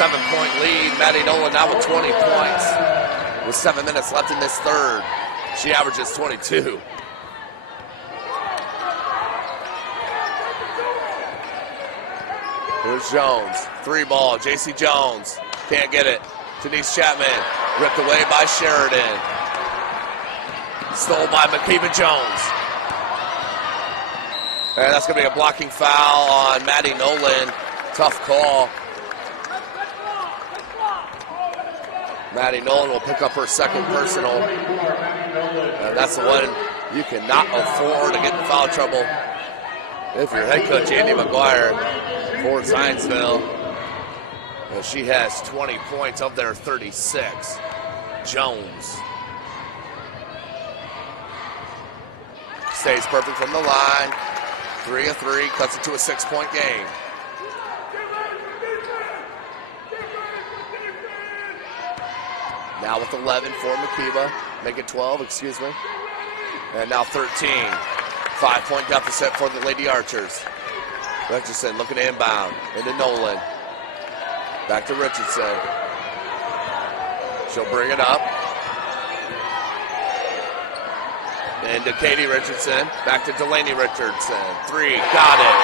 7-point lead. Maddie Nolan now with 20 points. With 7 minutes left in this third. She averages 22. Here's Jones. Three ball. J.C. Jones. Can't get it. Denise Chapman. Ripped away by Sheridan. Stole by Makiba Jones. And that's going to be a blocking foul on Maddie Nolan. Tough call. Maddie Nolan will pick up her second personal. And that's the one you cannot afford to get in foul trouble if you're head coach Andy McGuire for Zionsville. And she has 20 points of their 36. Jones stays perfect from the line. 3 of 3, cuts it to a 6-point game. Now with 11 for Makiba. Make it 12, excuse me. And now 13. 5-point deficit for the Lady Archers. Richardson looking to inbound. Into Nolan. Back to Richardson. She'll bring it up. Into Katie Richardson. Back to Delaney Richardson. Three. Got it.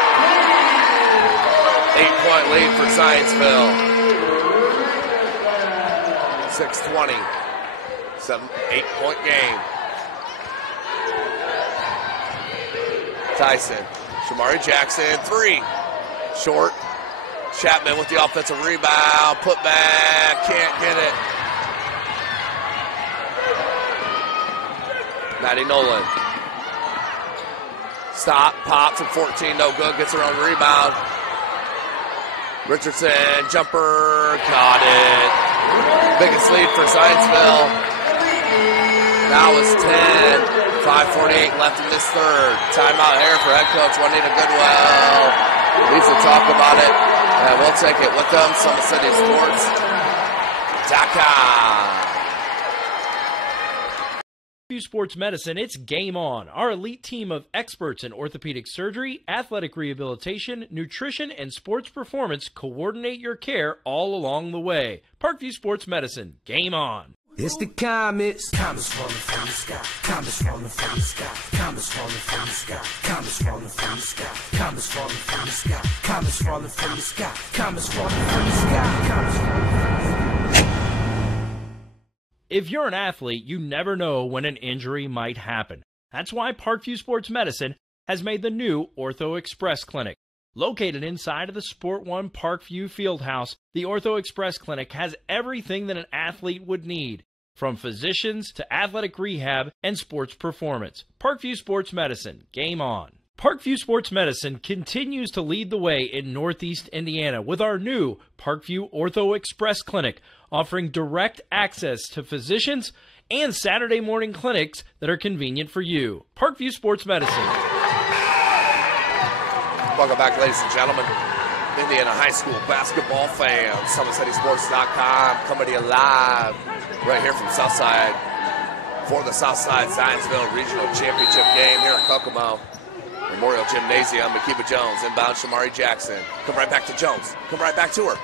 8-point lead for Zionsville. 6:20. 8-point game. Tyson. Shamari Jackson. Three. Short. Chapman with the offensive rebound. Put back. Can't get it. Maddie Nolan. Stop, pop from 14, no good. Gets her own rebound. Richardson, jumper, got it. Biggest lead for Zionsville. Now it's 10. 5:48 left in this third. Timeout here for head coach Juanita Goodwell. Needs to talk about it. And we'll take it with them. SummitCitySports.com. Sports Medicine, it's game on. Our elite team of experts in orthopedic surgery, athletic rehabilitation, nutrition, and sports performance coordinate your care all along the way. Parkview Sports Medicine, game on. It's the comets. Comets falling from the sky. Comets falling from the sky. Comets falling from the sky. Comets falling from the sky. Comets falling from the sky. Comets falling from the sky. Comets falling from the sky. Comets falling from the sky. If you're an athlete, you never know when an injury might happen. That's why Parkview Sports Medicine has made the new Ortho Express Clinic. Located inside of the Sport One Parkview Fieldhouse, the Ortho Express Clinic has everything that an athlete would need, from physicians to athletic rehab and sports performance. Parkview Sports Medicine, game on. Parkview Sports Medicine continues to lead the way in Northeast Indiana with our new Parkview Ortho Express Clinic, offering direct access to physicians and Saturday morning clinics that are convenient for you. Parkview Sports Medicine. Welcome back, ladies and gentlemen. Indiana high school basketball fans. SummitCitySports.com coming to you live right here from Southside for the Southside Zionsville Regional Championship game here in Kokomo. Memorial Gymnasium. Makiba Jones inbound. Shamari Jackson. Come right back to Jones. Come right back to her.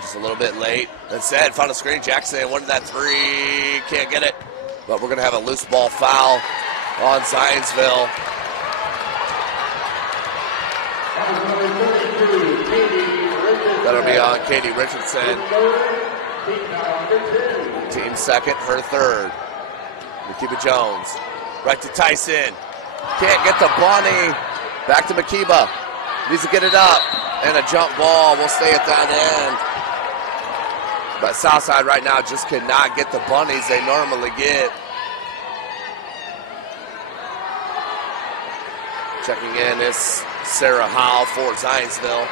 Just a little bit late. Instead, final screen. Jackson wanted that three. Can't get it. But we're going to have a loose ball foul on Zionsville. That'll be on Katie Richardson. Team second, her third. Makiba Jones. Right to Tyson. Can't get the bunny. Back to Makiba. Needs to get it up. And a jump ball will stay at that end. But Southside right now just cannot get the bunnies they normally get. Checking in is Sarah Howell for Zionsville.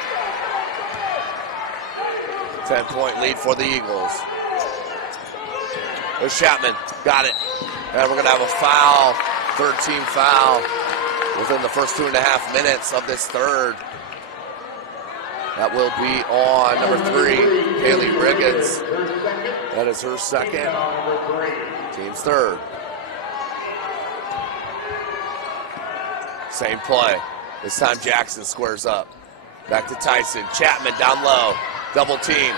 10-point lead for the Eagles. There's Chapman. Got it. And we're going to have a foul. Third-team foul within the first 2.5 minutes of this third. That will be on number 3, Haley Riggins. That is her second. Team's third. Same play. This time Jackson squares up. Back to Tyson. Chapman down low. Double team.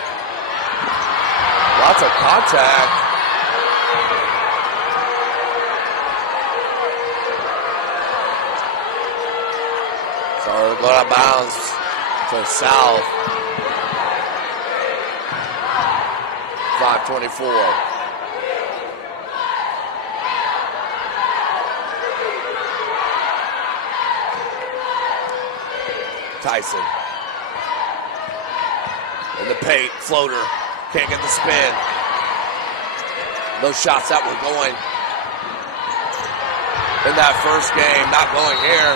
Lots of contact. So we're going out of bounds to South. 5:24. Tyson. In the paint, floater. Can't get the spin. Those shots that were going in that first game, not going here.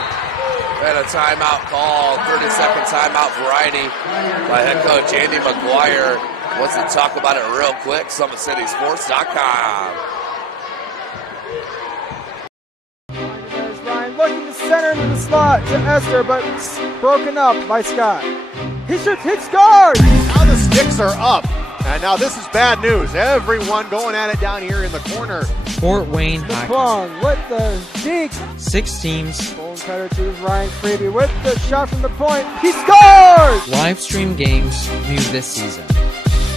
And a timeout call, 30-second timeout variety by head coach Andy McGuire. Wants to talk about it real quick, SummitCitySports.com. There's Ryan looking to center into the slot to Esther, but broken up by Scott. He shoots, hits, scores! Now the sticks are up. And now this is bad news. Everyone going at it down here in the corner. Fort Wayne The Hockey. Plum with the deke. 6 teams. Bone cutter to Ryan Freeby with the shot from the point. He scores! Live stream games new this season.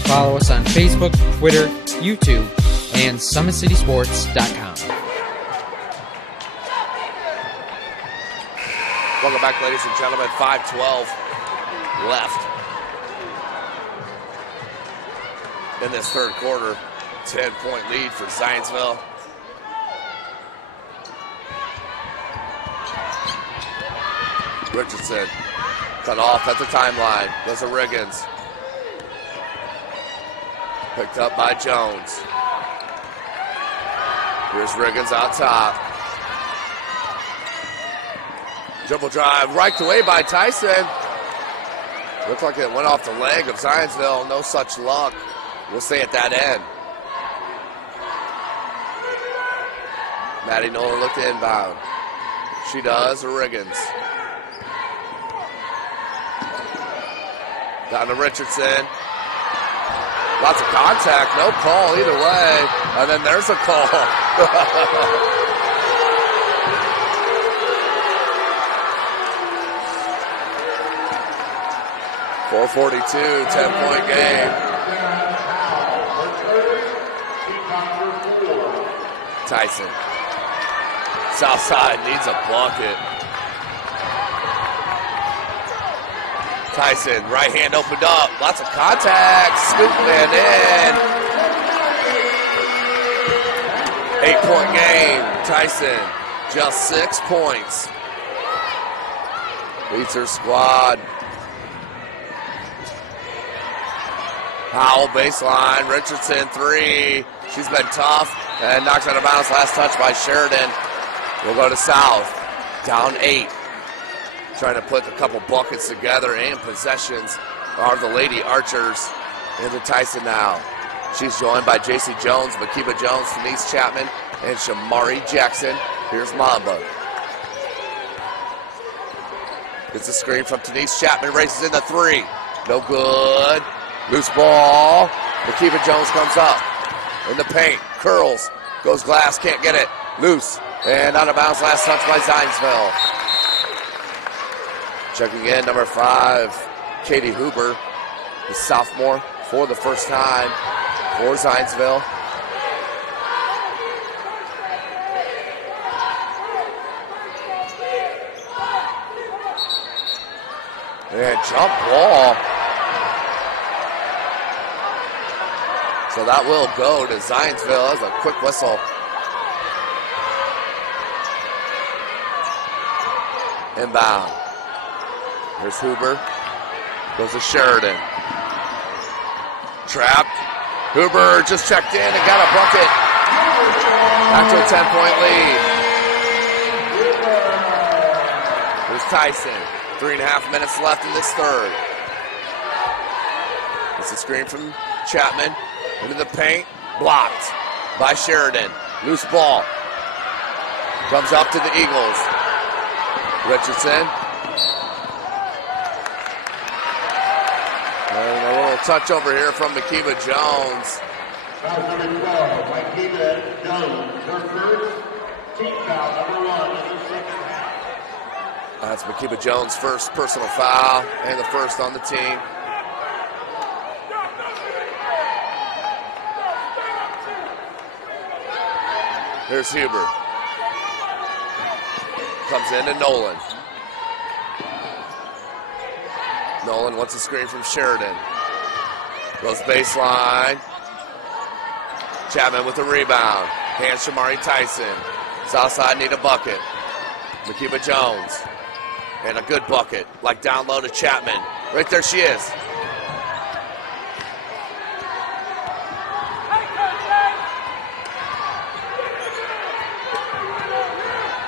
Follow us on Facebook, Twitter, YouTube, and SummitCitySports.com. Welcome back, ladies and gentlemen. 5:12 left in this third quarter. 10-point lead for Zionsville. Richardson cut off at the timeline. Goes to Riggins. Picked up by Jones. Here's Riggins out top. Dribble drive, right away by Tyson. Looked like it went off the leg of Zionsville. No such luck. We'll stay at that end. Maddie Nolan looked inbound. She does. Riggins. Down to Richardson. Lots of contact. No call either way. And then there's a call. 4:42, 10-point game. Tyson. Southside needs a bucket. Tyson, right hand opened up. Lots of contact. Scoop man in. 8-point game. Tyson, just 6 points. Leads her squad. Howell baseline. Richardson, 3. She's been tough and knocks out of bounds. Last touch by Sheridan. We'll go to South. Down 8. Trying to put a couple buckets together, and possessions are the Lady Archers into Tyson now. She's joined by JC Jones, Makiba Jones, Denise Chapman, and Shamari Jackson. Here's Mamba. Gets a screen from Denise Chapman, races in the 3. No good. Loose ball. Makiba Jones comes up in the paint, curls, goes glass, can't get it. Loose and out of bounds. Last touch by Zionsville. Checking in, number 5, Katie Huber, the sophomore, for the first time for Zionsville. And jump ball. So that will go to Zionsville as a quick whistle. Inbound. Here's Huber. Goes to Sheridan. Trapped. Huber just checked in and got a bucket. Back to a 10-point lead. Here's Tyson. 3.5 minutes left in this third. It's a screen from Chapman. Into the paint. Blocked by Sheridan. Loose ball. Comes up to the Eagles. Richardson. And a little touch over here from Makiba Jones. Foul number 12, Makiba Jones. Her first team foul, number 1 in the second half. That's Makiba Jones' first personal foul and the first on the team. Here's Huber. Comes into Nolan. Nolan wants a screen from Sheridan. Goes baseline. Chapman with a rebound. Hands Shamari Tyson. Southside need a bucket. Makiba Jones. And a good bucket. Like down low to Chapman. Right there she is.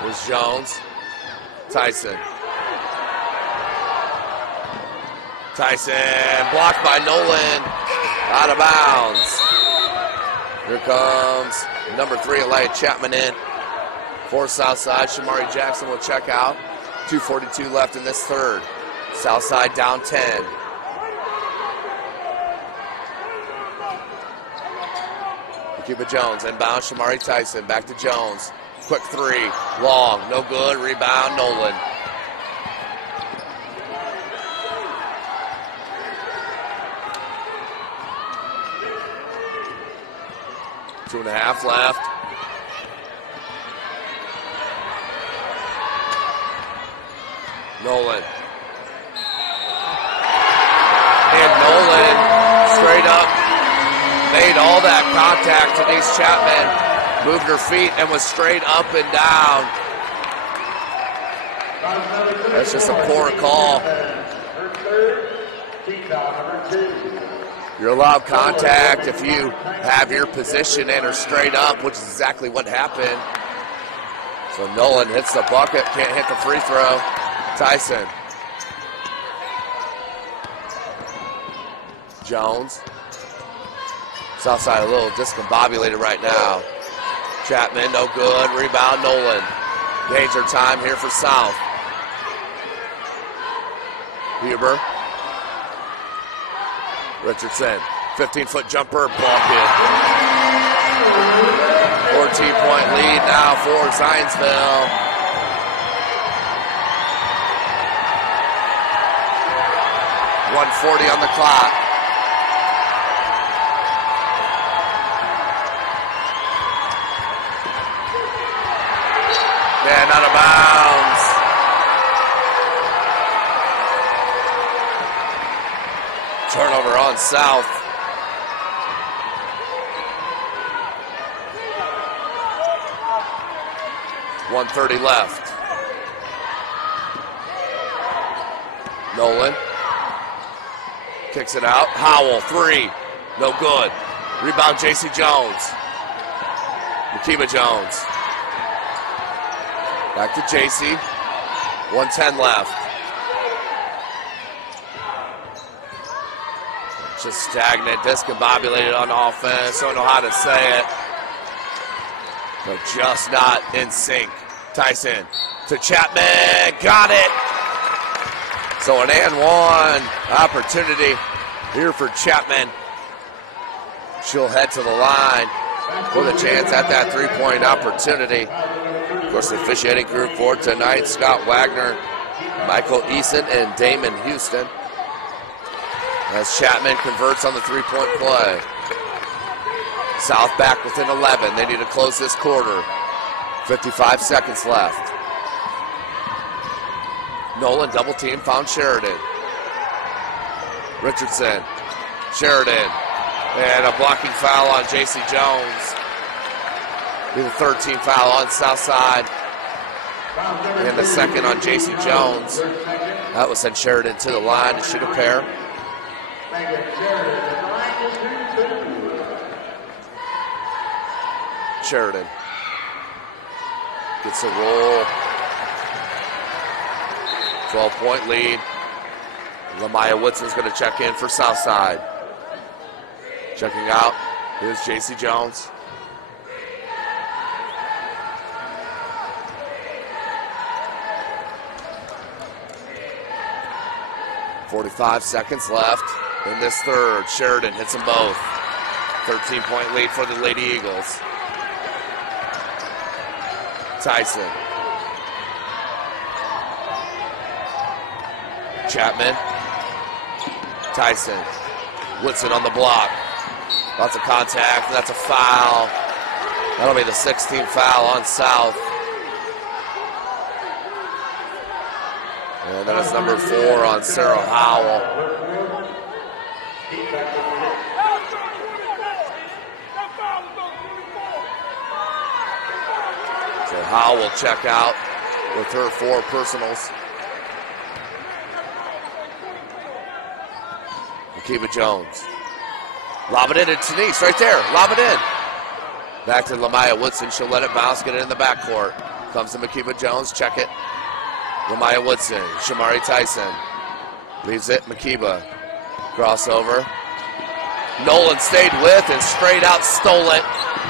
Here's Jones. Tyson. Tyson blocked by Nolan. Out of bounds. Here comes number 3, Elia Chapman in. For Southside, Shamari Jackson will check out. 2:42 left in this third. Southside down 10. Makiba Jones inbound. Shamari Tyson back to Jones. Quick 3, long, no good. Rebound, Nolan. Two and a half left. Nolan. And Nolan straight up made all that contact to Denise Chapman. Moved her feet and was straight up and down. That's just a poor call. You're allowed contact if you have your position and are straight up, which is exactly what happened. So Nolan hits the bucket, can't hit the free throw. Tyson. Jones. Southside a little discombobulated right now. Chapman, no good. Rebound, Nolan. Danger time here for South. Huber. Richardson. 15-foot jumper, bucket. 14-point lead now for Zionsville. .140 on the clock. And out of bounds. Turnover on South. .130 left. Nolan kicks it out. Howell, 3. No good. Rebound, J.C. Jones. Makiba Jones. Back to J.C. 1:10 left. Just stagnant, discombobulated on offense. Don't know how to say it. But just not in sync. Tyson to Chapman. Got it. So an and one opportunity here for Chapman. She'll head to the line with a chance at that three-point opportunity. Of course, the officiating group for tonight, Scott Wagner, Michael Eason and Damon Houston. As Chapman converts on the three-point play. South back within 11. They need to close this quarter. 55 seconds left. Nolan double team, found Sheridan. Richardson, Sheridan, and a blocking foul on J.C. Jones. Be the third team foul on Southside. And the second on J.C. Jones. That will send Sheridan to the line to shoot a pair. Sheridan gets a roll. 12-point lead. Lamaya Woodson's going to check in for Southside. Checking out, here's J.C. Jones. .45 seconds left in this third. Sheridan hits them both. 13-point lead for the Lady Eagles. Tyson. Chapman. Tyson. Woodson on the block. Lots of contact. That's a foul. That'll be the 16th foul on South. And then it's number 4 on Sarah Howell. So Howell will check out with her 4 personals. Akiva Jones. Lob it in to Denise right there. Lob it in. Back to Lamaya Woodson. She'll let it bounce, get it in the backcourt. Comes to Akiva Jones. Check it. Lamaya Woodson. Shamari Tyson. Leaves it. Akiva. Crossover. Nolan stayed with and straight out stole it.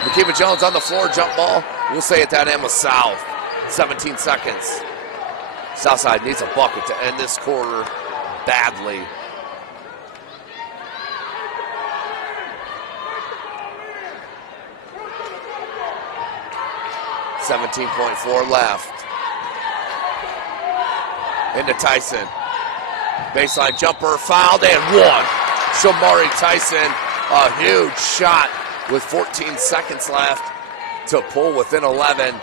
Akiva Jones on the floor. Jump ball. We'll say at that end was South. 17 seconds. Southside needs a bucket to end this quarter badly. .4 left. Into Tyson. Baseline jumper, fouled and one. Shamari Tyson, a huge shot with 14 seconds left to pull within 11.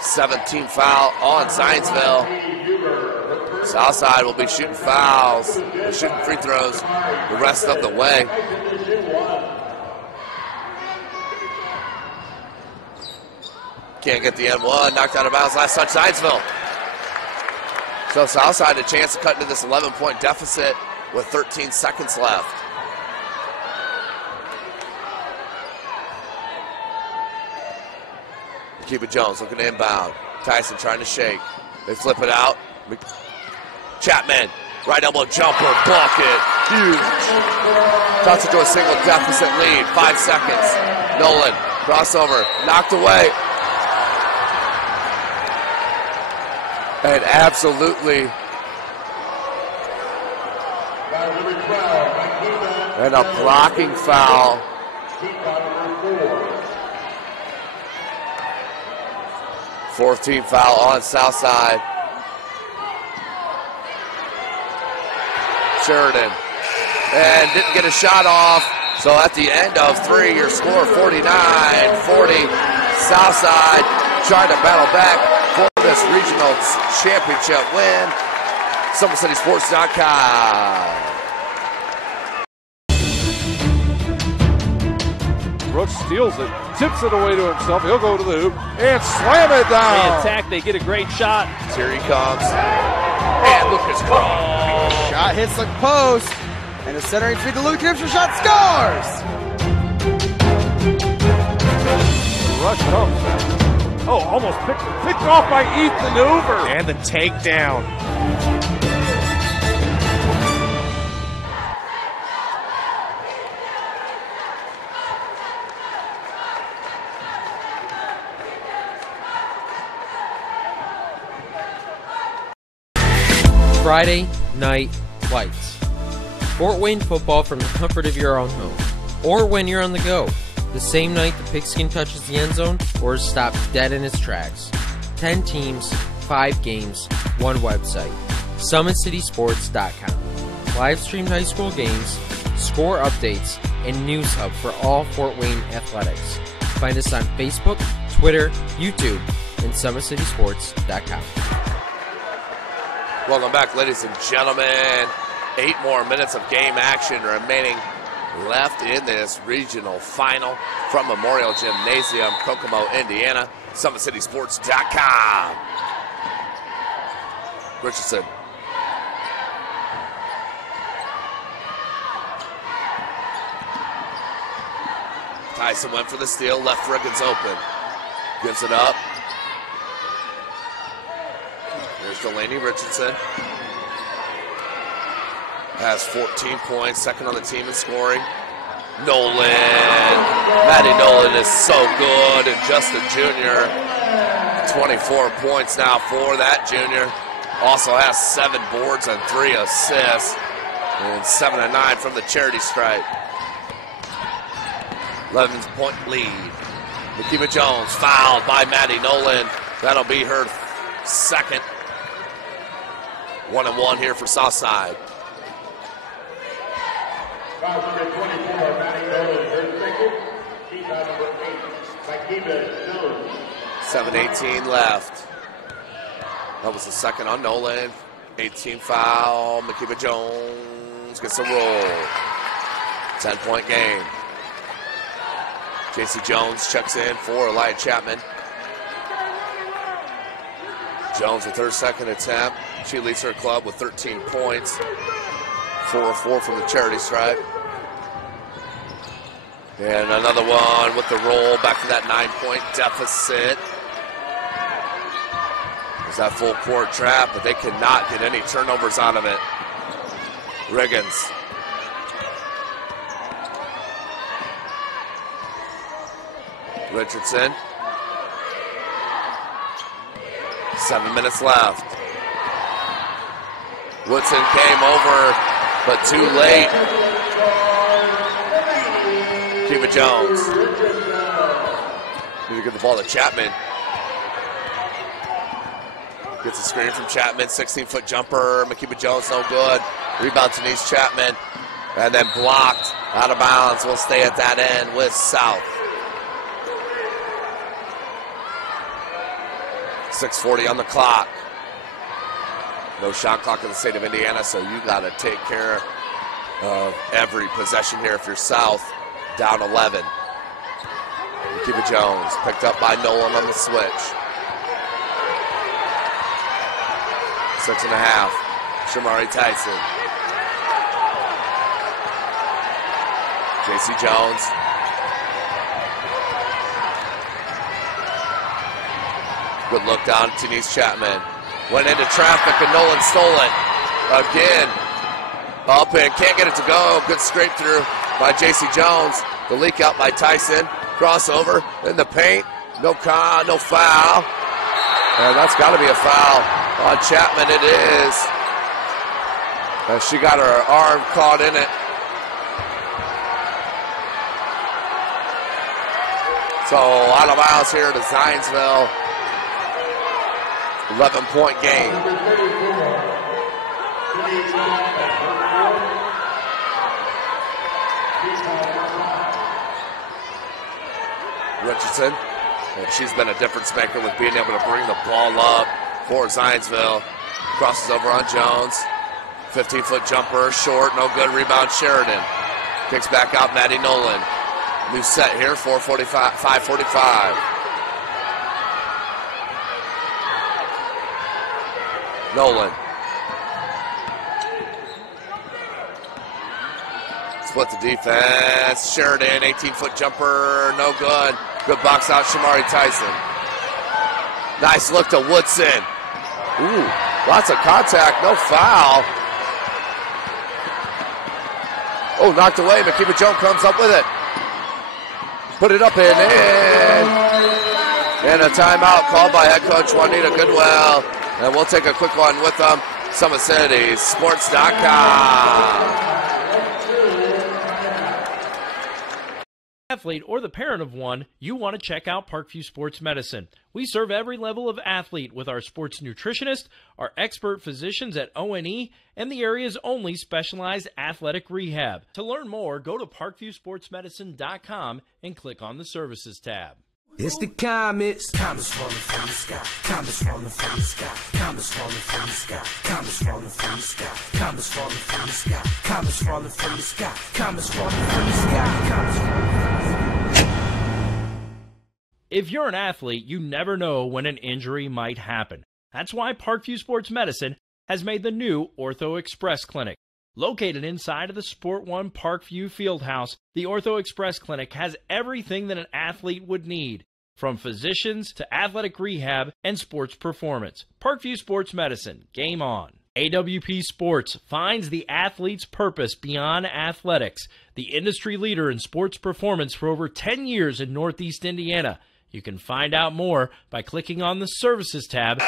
17th foul on Zionsville. Southside will be shooting fouls, shooting free throws the rest of the way. Can't get the N1, knocked out of bounds, last touch Zionsville. So Southside a chance to cut into this 11-point deficit with 13 seconds left. Akiva Jones looking to inbound. Tyson trying to shake. They flip it out. Chapman, right elbow jumper, bucket, huge. Cuts it to a single deficit lead, 5 seconds. Nolan, crossover, knocked away. And absolutely. And a blocking foul. Fourth team foul on Southside. Sheridan. And didn't get a shot off. So at the end of 3, your score 49-40. Southside trying to battle back for this regional championship win. SummitCitySports.com. Brooks steals it, tips it away to himself. He'll go to the hoop and slam it down. They attack, they get a great shot. Here he comes. And Lucas Cross. Shot hits the post. And the centering feed to Luke Gibson. Shot scores. The rush comes. Oh, almost picked off by Ethan Hoover. And the takedown. Friday Night Lights. Fort Wayne football from the comfort of your own home. Or when you're on the go. The same night the pigskin touches the end zone or is stopped dead in its tracks. 10 teams, 5 games, one website, SummitCitySports.com. Live streamed high school games, score updates, and news hub for all Fort Wayne athletics. Find us on Facebook, Twitter, YouTube, and SummitCitySports.com. Welcome back, ladies and gentlemen. 8 more minutes of game action remaining left in this regional final from Memorial Gymnasium, Kokomo, Indiana. SummitCitySports.com. Richardson. Tyson went for the steal, left Riggins open. Gives it up. Here's Delaney Richardson. Has 14 points, second on the team in scoring. Nolan. Maddie Nolan is so good, and just a junior. 24 points now for that junior. Also has 7 boards and 3 assists. And 7 and 9 from the charity stripe. 11-point lead. Makeba Jones fouled by Maddie Nolan. That'll be her second. 1-1 here for Southside. Foul number 24, Maddie Nolan, her second. Team foul number 8, Makeba Jones. 7:18 left. That was the second on Nolan. 18 foul. Makeba Jones gets a roll. 10-point game. JC Jones checks in for Elia Chapman. Jones with her second attempt. She leads her club with 13 points. 4 of 4 from the charity stripe. And another one with the roll back to that 9-point deficit. There's that full court trap, but they cannot get any turnovers out of it. Riggins. Richardson. 7 minutes left. Woodson came over, but too late. Makeba Jones. Need to get the ball to Chapman. Gets a screen from Chapman. 16-foot jumper. Makeba Jones no good. Rebound to Denise Chapman. And then blocked out of bounds. We'll stay at that end with South. 6:40 on the clock. No shot clock in the state of Indiana, so you got to take care of every possession here if you're South. Down 11. Makeba Jones picked up by Nolan on the switch. 6.5. Shamari Tyson. JC Jones. Good look down to Denise Chapman. Went into traffic and Nolan stole it. Again. Up and can't get it to go. Good scrape through by JC Jones. The leak out by Tyson. Crossover in the paint. No foul. And that's got to be a foul on Chapman. It is. She got her arm caught in it. So out of bounds here to Zionsville. 11-point game. Richardson, and she's been a difference maker with being able to bring the ball up for Zionsville. Crosses over on Jones. 15-foot jumper, short, no good. Rebound Sheridan. Kicks back out Maddie Nolan. New set here, 5:45. Nolan. Split the defense. Sheridan, 18-foot jumper, no good. Good box out, Shamari Tyson. Nice look to Woodson. Ooh, lots of contact, no foul. Oh, knocked away. Makeba Jones comes up with it. Put it up and in. And a timeout called by head coach Juanita Goodwell. And we'll take a quick one with them. SummitCitySports.com. athlete or the parent of one, you want to check out Parkview Sports Medicine. We serve every level of athlete with our sports nutritionist, our expert physicians at O&E, and the area's only specialized athletic rehab. To learn more, go to parkviewsportsmedicine.com and click on the Services tab. It's the comets. Comets falling from the sky. Comets falling from the sky. Comets falling from the sky. Comets falling from the sky. Comets falling from the sky. Comets falling from the sky. Comets falling from the sky. Comets falling from the sky. If you're an athlete, you never know when an injury might happen. That's why Parkview Sports Medicine has made the new Ortho Express Clinic. Located inside of the Sport One Parkview Fieldhouse, the Ortho Express Clinic has everything that an athlete would need, from physicians to athletic rehab and sports performance. Parkview Sports Medicine, game on. AWP Sports finds the athlete's purpose beyond athletics, the industry leader in sports performance for over 10 years in Northeast Indiana. You can find out more by clicking on the Services tab.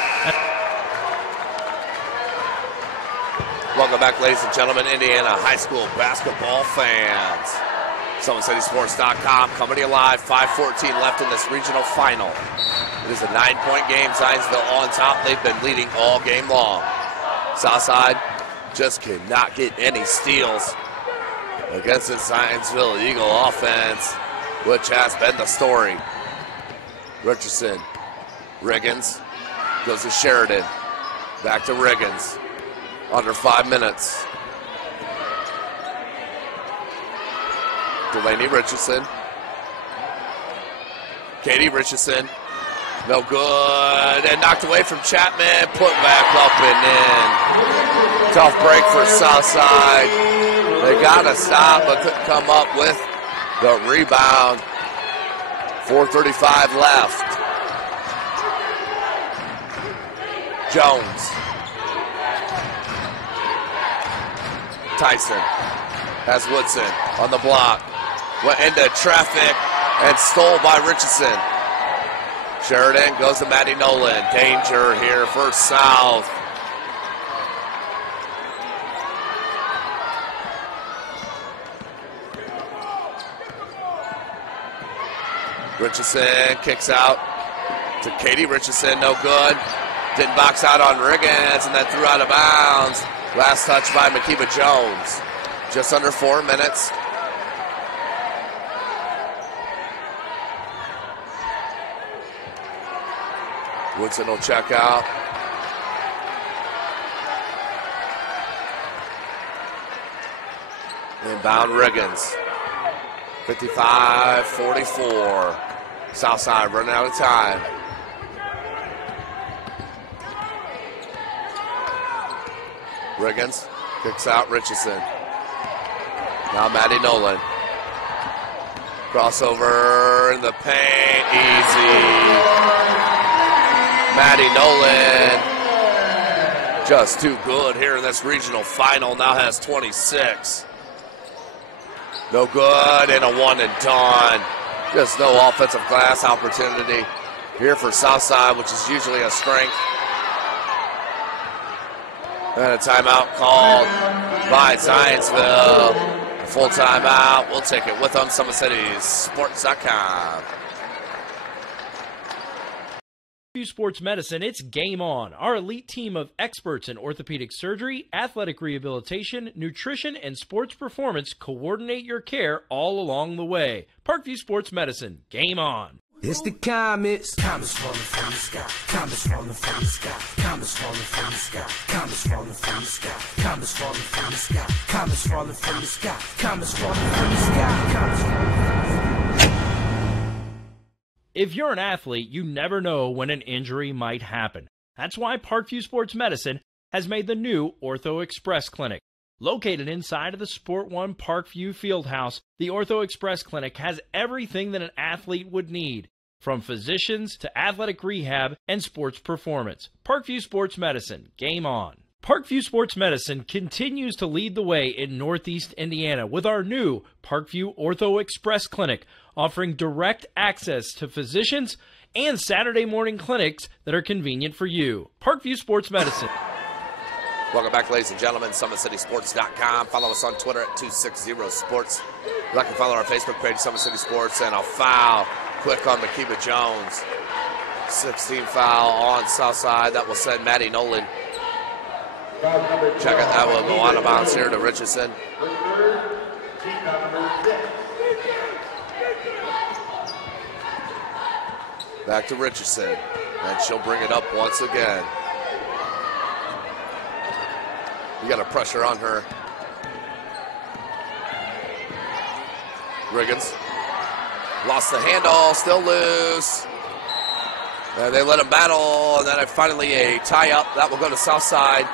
Welcome back, ladies and gentlemen, Indiana high school basketball fans. SummitCitySports.com coming to you live. 5:14 left in this regional final. It is a 9-point game. Zionsville on top. They've been leading all game long. Southside just cannot get any steals against the Zionsville Eagle offense, which has been the story. Richardson, Riggins, goes to Sheridan. Back to Riggins. Under 5 minutes. Delaney Richardson. Katie Richardson. No good. And knocked away from Chapman. Put back up and in. Tough break for Southside. They got to stop, but couldn't come up with the rebound. 4:35 left. Jones. Tyson has Woodson on the block. Went into traffic and stole by Richardson. Sheridan goes to Maddie Nolan. Danger here for South. Richardson kicks out to Katie Richardson. No good. Didn't box out on Riggins and then threw out of bounds. Last touch by Makiba Jones. Just under 4 minutes. Woodson will check out. Inbound Riggins. 55-44. Southside running out of time. Riggins kicks out Richardson. Now Maddie Nolan. Crossover in the paint. Easy. Maddie Nolan. Just too good here in this regional final. Now has 26. No good and a one and done. Just no offensive glass opportunity here for Southside, which is usually a strength. And a timeout called by Zionsville. A full timeout. We'll take it with them. SummitCitySports.com. Sports Medicine, it's game on. Our elite team of experts in orthopedic surgery, athletic rehabilitation, nutrition, and sports performance coordinate your care all along the way. Parkview Sports Medicine, game on. It's the comets. Comets falling from the sky. Comets falling from the sky. Comets falling from the sky. Comets falling from the sky. Comets falling from the sky. Comets falling from the sky. Comets falling from the sky. Comets falling from the sky. If you're an athlete, you never know when an injury might happen. That's why Parkview Sports Medicine has made the new Ortho Express Clinic. Located inside of the Sport One Parkview Fieldhouse, the Ortho Express Clinic has everything that an athlete would need, from physicians to athletic rehab and sports performance. Parkview Sports Medicine, game on. Parkview Sports Medicine continues to lead the way in Northeast Indiana with our new Parkview Ortho Express Clinic, offering direct access to physicians and Saturday morning clinics that are convenient for you. Parkview Sports Medicine. Welcome back, ladies and gentlemen. SummitCitySports.com. Follow us on Twitter at 260sports. Like and follow our Facebook page, Summit City Sports. And a foul quick on Makiba Jones. 16 foul on Southside. That will send Maddie Nolan. Check it. That will go out of bounds here to Richardson. Back to Richardson. And she'll bring it up once again. You got a pressure on her. Riggins lost the handle, still loose. And they let him battle, and then finally a tie-up. That will go to Southside.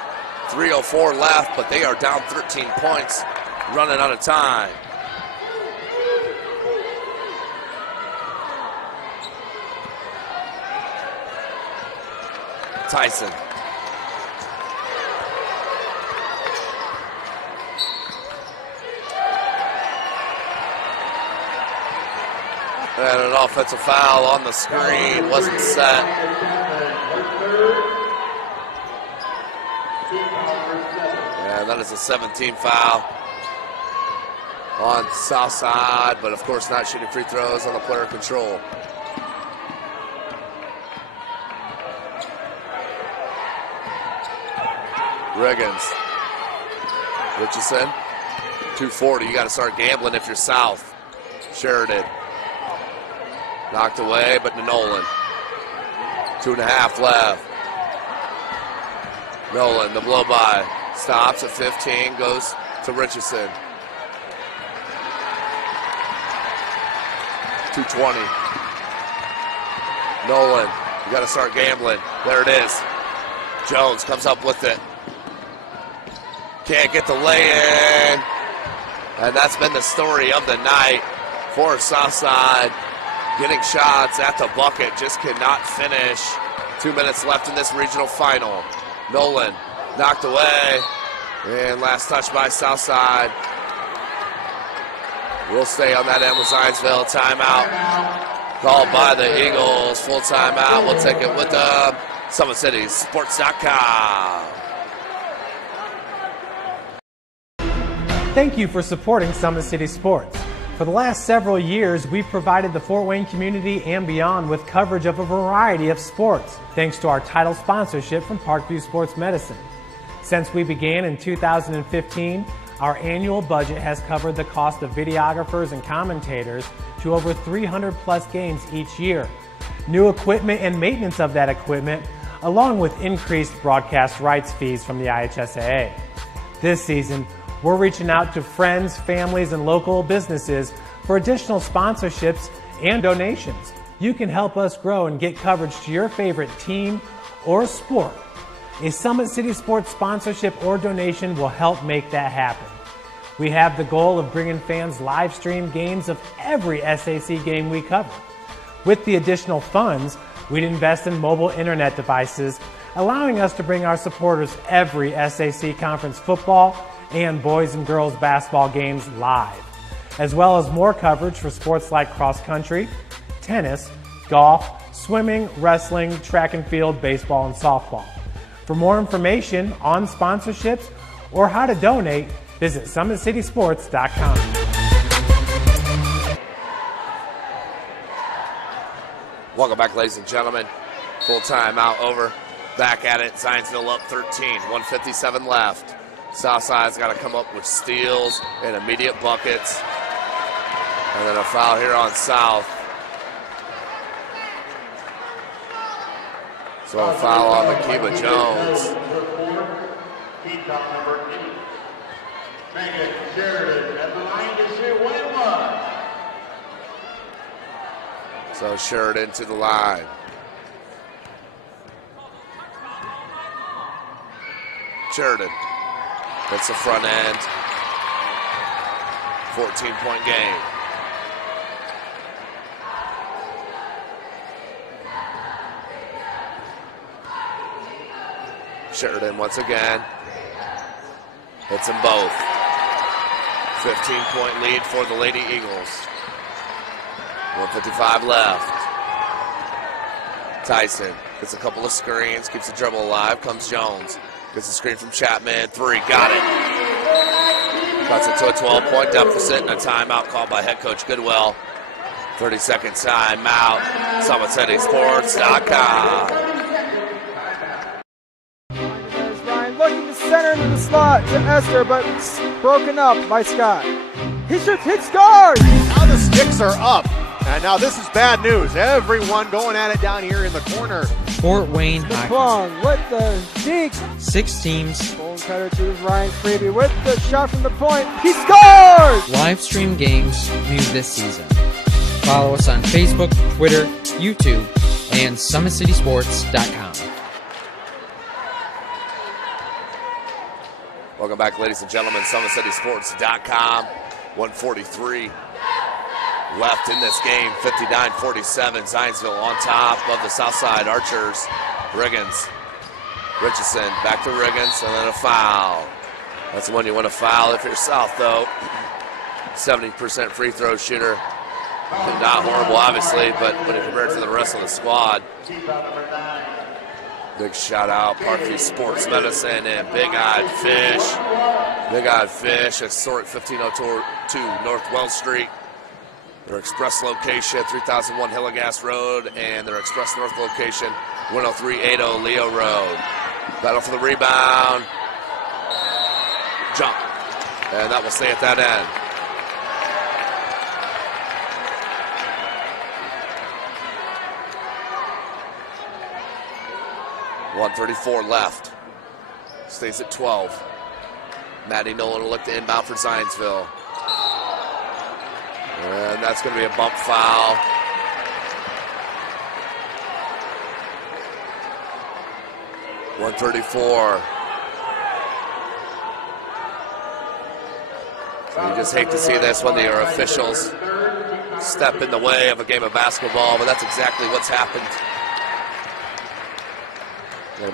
3:04 left, but they are down 13 points, running out of time. Tyson. And an offensive foul on the screen, wasn't set. And that is a 17 foul on Southside, but of course not shooting free throws on the player control. Riggins. Richardson. 240. You got to start gambling if you're South. Sheridan. Knocked away, but to Nolan. 2.5 left. Nolan, the blow by. Stops at 15, goes to Richardson. 220. Nolan, you got to start gambling. There it is. Jones comes up with it. Can't get the lay-in. And that's been the story of the night for Southside. Getting shots at the bucket, just cannot finish. 2 minutes left in this regional final. Nolan knocked away. And last touch by Southside. We'll stay on that end with Zionsville. Timeout called by the Eagles. Full timeout. We'll take it with them. SummitCitySports.com. Thank you for supporting Summit City Sports. For the last several years, we've provided the Fort Wayne community and beyond with coverage of a variety of sports, thanks to our title sponsorship from Parkview Sports Medicine. Since we began in 2015, our annual budget has covered the cost of videographers and commentators to over 300 plus games each year. New equipment and maintenance of that equipment, along with increased broadcast rights fees from the IHSAA. This season, we're reaching out to friends, families, and local businesses for additional sponsorships and donations. You can help us grow and get coverage to your favorite team or sport. A Summit City Sports sponsorship or donation will help make that happen. We have the goal of bringing fans live stream games of every SAC game we cover. With the additional funds, we'd invest in mobile internet devices, allowing us to bring our supporters every SAC conference football and boys and girls basketball games live, as well as more coverage for sports like cross country, tennis, golf, swimming, wrestling, track and field, baseball, and softball. For more information on sponsorships or how to donate, visit SummitCitySports.com. Welcome back, ladies and gentlemen. Full timeout over. Back at it. Zionsville up 13. 1:57 left. Southside's got to come up with steals and immediate buckets. And then a foul here on South. So a foul on Makiba Jones. So Sheridan to the line. Sheridan hits the front end. 14-point game. Sheridan once again. Hits them both. 15-point lead for the Lady Eagles. 1:55 left. Tyson gets a couple of screens, keeps the dribble alive. Comes Jones. Gets the screen from Chapman. 3, got it. Cuts it to a 12-point deficit and a timeout called by head coach Goodwill. 30-second timeout. SummitCitySports.com. There's Ryan looking to center into the slot to Esther, but broken up by Scott. He shoots, hits guard! Now the sticks are up. And now this is bad news. Everyone going at it down here in the corner. Fort Wayne The Hockey. Plung with the deke. 6 teams. Bone cutter to Ryan Freeby with the shot from the point. He scores! Live stream games new this season. Follow us on Facebook, Twitter, YouTube, and SummitCitySports.com. Welcome back, ladies and gentlemen. SummitCitySports.com. 143 left in this game. 59-47. Zionsville on top of the Southside Archers. Riggins. Richardson back to Riggins, and then a foul. That's the one you want to foul if you're South, though. 70% free throw shooter. Not horrible, obviously, but when you compare it to the rest of the squad. Big shout out, Parkview Sports Medicine and Big Eyed Fish. Big Eyed Fish, historic 1502 North Wells Street. Their express location, 3001 Hillegas Road, and their express north location, 10380 Leo Road. Battle for the rebound. Jump. And that will stay at that end. .134 left. Stays at 12. Maddie Nolan will look to inbound for Zionsville. And that's going to be a bump foul. .134. So you just hate to see this when the officials step in the way of a game of basketball, but that's exactly what's happened. You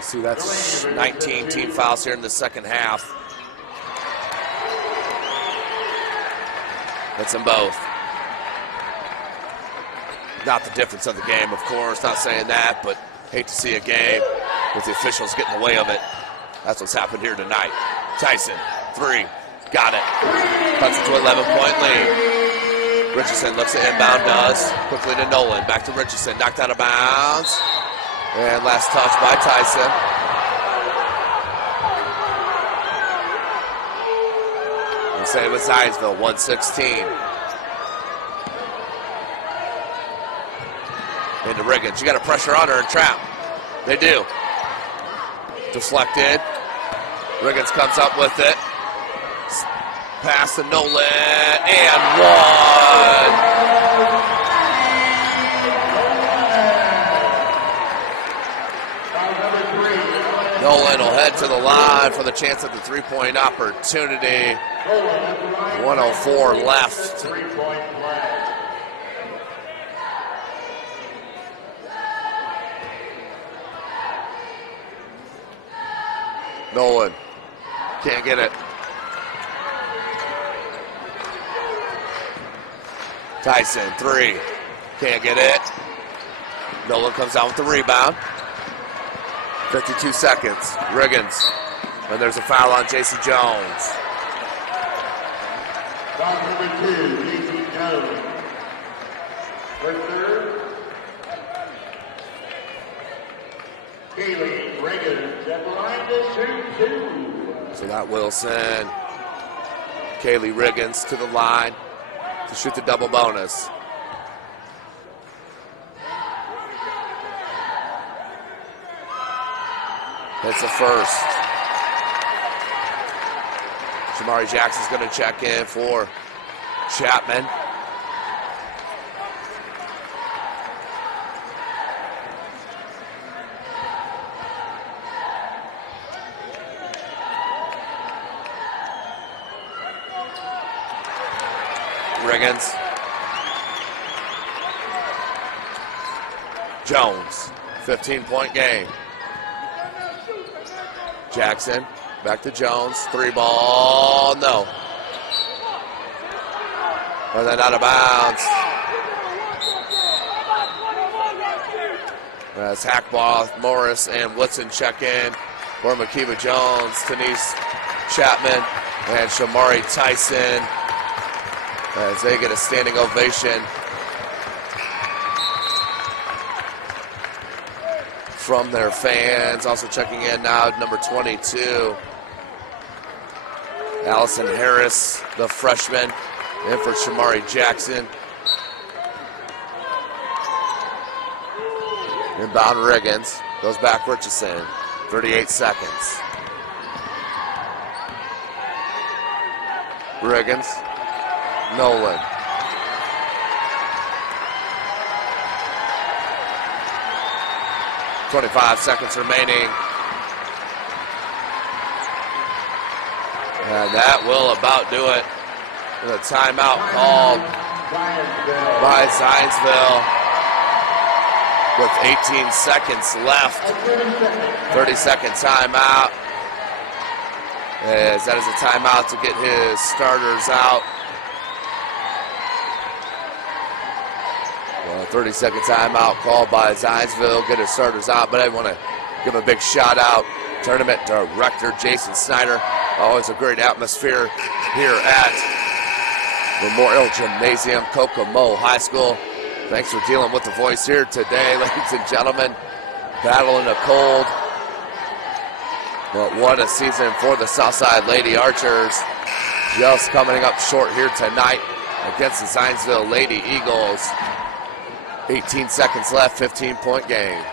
see, that's 19 team fouls here in the second half. That's them both. Not the difference of the game, of course, not saying that, but hate to see a game with the officials getting in the way of it. That's what's happened here tonight. Tyson, 3, got it. Cuts it to 11-point lead. Richardson looks at inbound, does. Quickly to Nolan, back to Richardson, knocked out of bounds. And last touch by Tyson. We'll say with Zionsville, 116. Into Riggins. You got to pressure on her and trap. They do. Deflected. Riggins comes up with it. Pass to Nolan. And 1. Nolan will head to the line for the chance at the three-point opportunity. 104 left. Nolan can't get it. Tyson, 3, can't get it. Nolan comes out with the rebound. 52 seconds. Riggins. And there's a foul on J.C. Jones. Foul number 2, J.C. Jones. For third, Kaylee Riggins at the line to shoot 2. So that Wilson. Kaylee Riggins to the line to shoot the double bonus. That's the first. Shamari Jackson's going to check in for Chapman. Riggins. Jones, 15-point game. Jackson, back to Jones, 3 ball, no. And then out of bounds. As Hackball, Morris, and Woodson check in for Makiba Jones, Denise Chapman, and Shamari Tyson as they get a standing ovation from their fans. Also checking in now, number 22, Allison Harris, the freshman, in for Shamari Jackson. Inbound Riggins, goes back Richardson, 38 seconds. Riggins, Nolan. .25 seconds remaining. And that will about do it. With a timeout called by Zionsville with 18 seconds left. 30-second timeout. As that is a timeout to get his starters out. 30-second timeout called by Zionsville, get his starters out, but I want to give a big shout out. Tournament Director Jason Snyder. Always a great atmosphere here at Memorial Gymnasium, Kokomo High School. Thanks for dealing with the voice here today, ladies and gentlemen. Battling a cold. But what a season for the Southside Lady Archers. Just coming up short here tonight against the Zionsville Lady Eagles. 18 seconds left, 15-point game.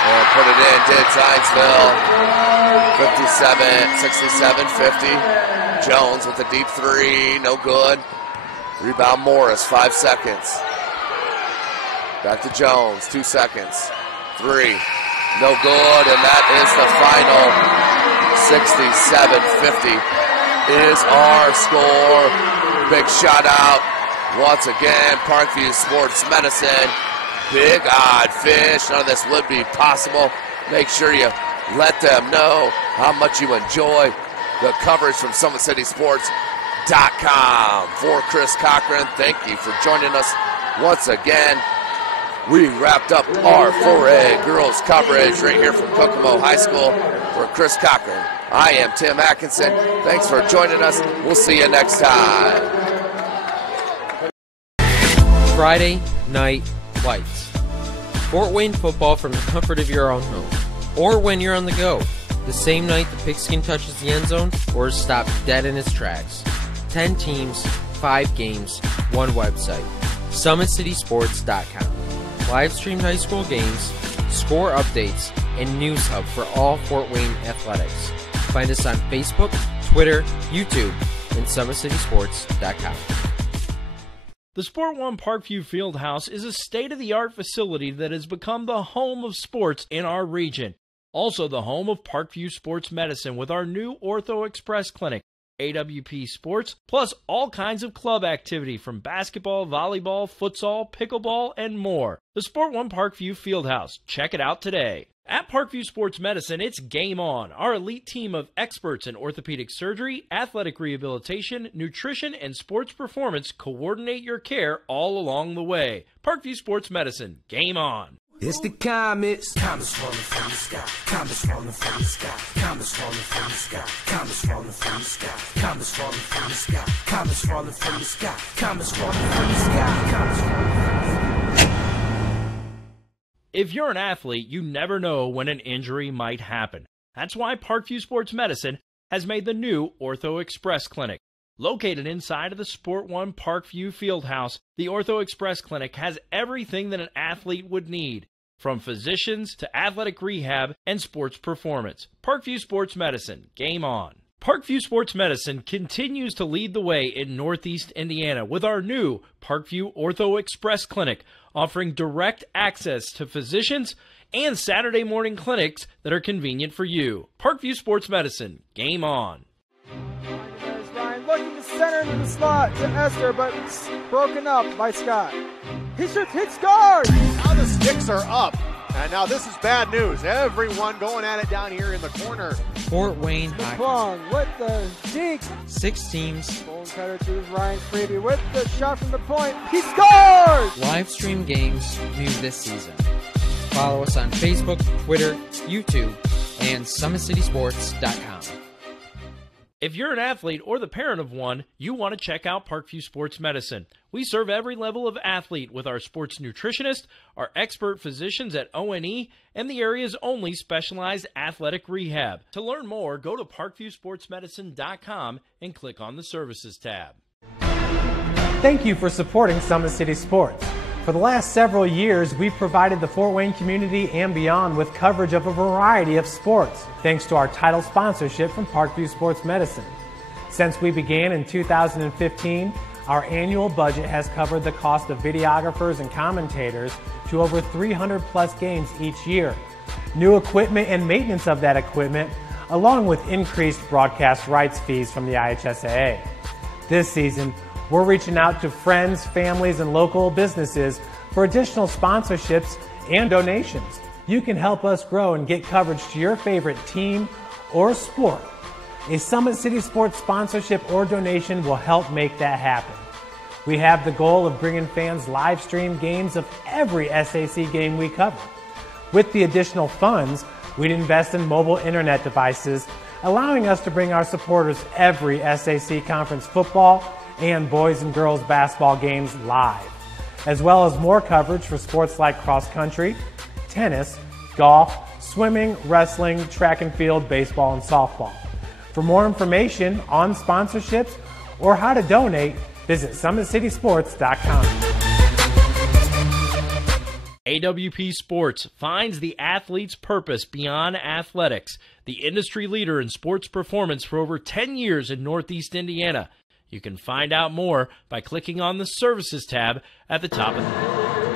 And put it in, did Zionsville. 57, 67, 50. Jones with a deep three, no good. Rebound Morris, 5 seconds. Back to Jones, 2 seconds. Three. No good, and that is the final. 67-50 is our score. Big shout out once again, Parkview Sports Medicine. Big Odd Fish. None of this would be possible. Make sure you let them know how much you enjoy the coverage from SummitCitySports.com. For Chris Cochran, thank you for joining us once again. We wrapped up our 4A girls coverage right here from Kokomo High School. For Chris Cochran, I am Tim Atkinson. Thanks for joining us. We'll see you next time. Friday Night Lights. Fort Wayne football from the comfort of your own home. Or when you're on the go. The same night the pigskin touches the end zone or is stopped dead in its tracks. 10 teams, 5 games, 1 website. SummitCitySports.com. Live streamed high school games, score updates, and news hub for all Fort Wayne athletics. Find us on Facebook, Twitter, YouTube, and SummitCitySports.com. The Sport One Parkview Fieldhouse is a state-of-the-art facility that has become the home of sports in our region. Also the home of Parkview Sports Medicine with our new Ortho Express Clinic, AWP Sports, plus all kinds of club activity from basketball, volleyball, futsal, pickleball, and more. The Sport One Parkview Fieldhouse. Check it out today. At Parkview Sports Medicine, it's game on. Our elite team of experts in orthopedic surgery, athletic rehabilitation, nutrition, and sports performance coordinate your care all along the way. Parkview Sports Medicine. Game on. It's the comets. Comets falling from the sky. Comets falling from the sky. Comets falling from the sky. Comets falling from the sky. Comets falling from the sky. Comets falling from the sky. Comets falling from the sky. Comets falling from the sky. If you're an athlete, you never know when an injury might happen. That's why Parkview Sports Medicine has made the new Ortho Express Clinic. Located inside of the Sport One Parkview Fieldhouse, the Ortho Express Clinic has everything that an athlete would need, from physicians to athletic rehab and sports performance. Parkview Sports Medicine. Game on. Parkview Sports Medicine continues to lead the way in Northeast Indiana with our new Parkview Ortho Express Clinic, offering direct access to physicians and Saturday morning clinics that are convenient for you. Parkview Sports Medicine. Game on. Looking to center into the slot to Esther, but it's broken up by Scott. He shoots, hits guard! Now the sticks are up. And now this is bad news. Everyone going at it down here in the corner. Fort Wayne Hockey. McClung with the deke. 6 teams, cutter to Ryan Freeby with the shot from the point. He scores! Live stream games new this season. Follow us on Facebook, Twitter, YouTube, and SummitCitySports.com. If you're an athlete or the parent of one, you want to check out Parkview Sports Medicine. We serve every level of athlete with our sports nutritionist, our expert physicians at O&E, and the area's only specialized athletic rehab. To learn more, go to parkviewsportsmedicine.com and click on the Services tab. Thank you for supporting Summit City Sports. For the last several years, we've provided the Fort Wayne community and beyond with coverage of a variety of sports, thanks to our title sponsorship from Parkview Sports Medicine. Since we began in 2015, our annual budget has covered the cost of videographers and commentators to over 300 plus games each year. New equipment and maintenance of that equipment, along with increased broadcast rights fees from the IHSAA. This season, we're reaching out to friends, families, and local businesses for additional sponsorships and donations. You can help us grow and get coverage to your favorite team or sport. A Summit City Sports sponsorship or donation will help make that happen. We have the goal of bringing fans live stream games of every SAC game we cover. With the additional funds, we'd invest in mobile internet devices, allowing us to bring our supporters every SAC conference football and boys and girls basketball games live, as well as more coverage for sports like cross country, tennis, golf, swimming, wrestling, track and field, baseball, and softball. For more information on sponsorships or how to donate, visit SummitCitySports.com. AWP Sports finds the athlete's purpose beyond athletics, the industry leader in sports performance for over 10 years in Northeast Indiana. You can find out more by clicking on the Services tab at the top of the page.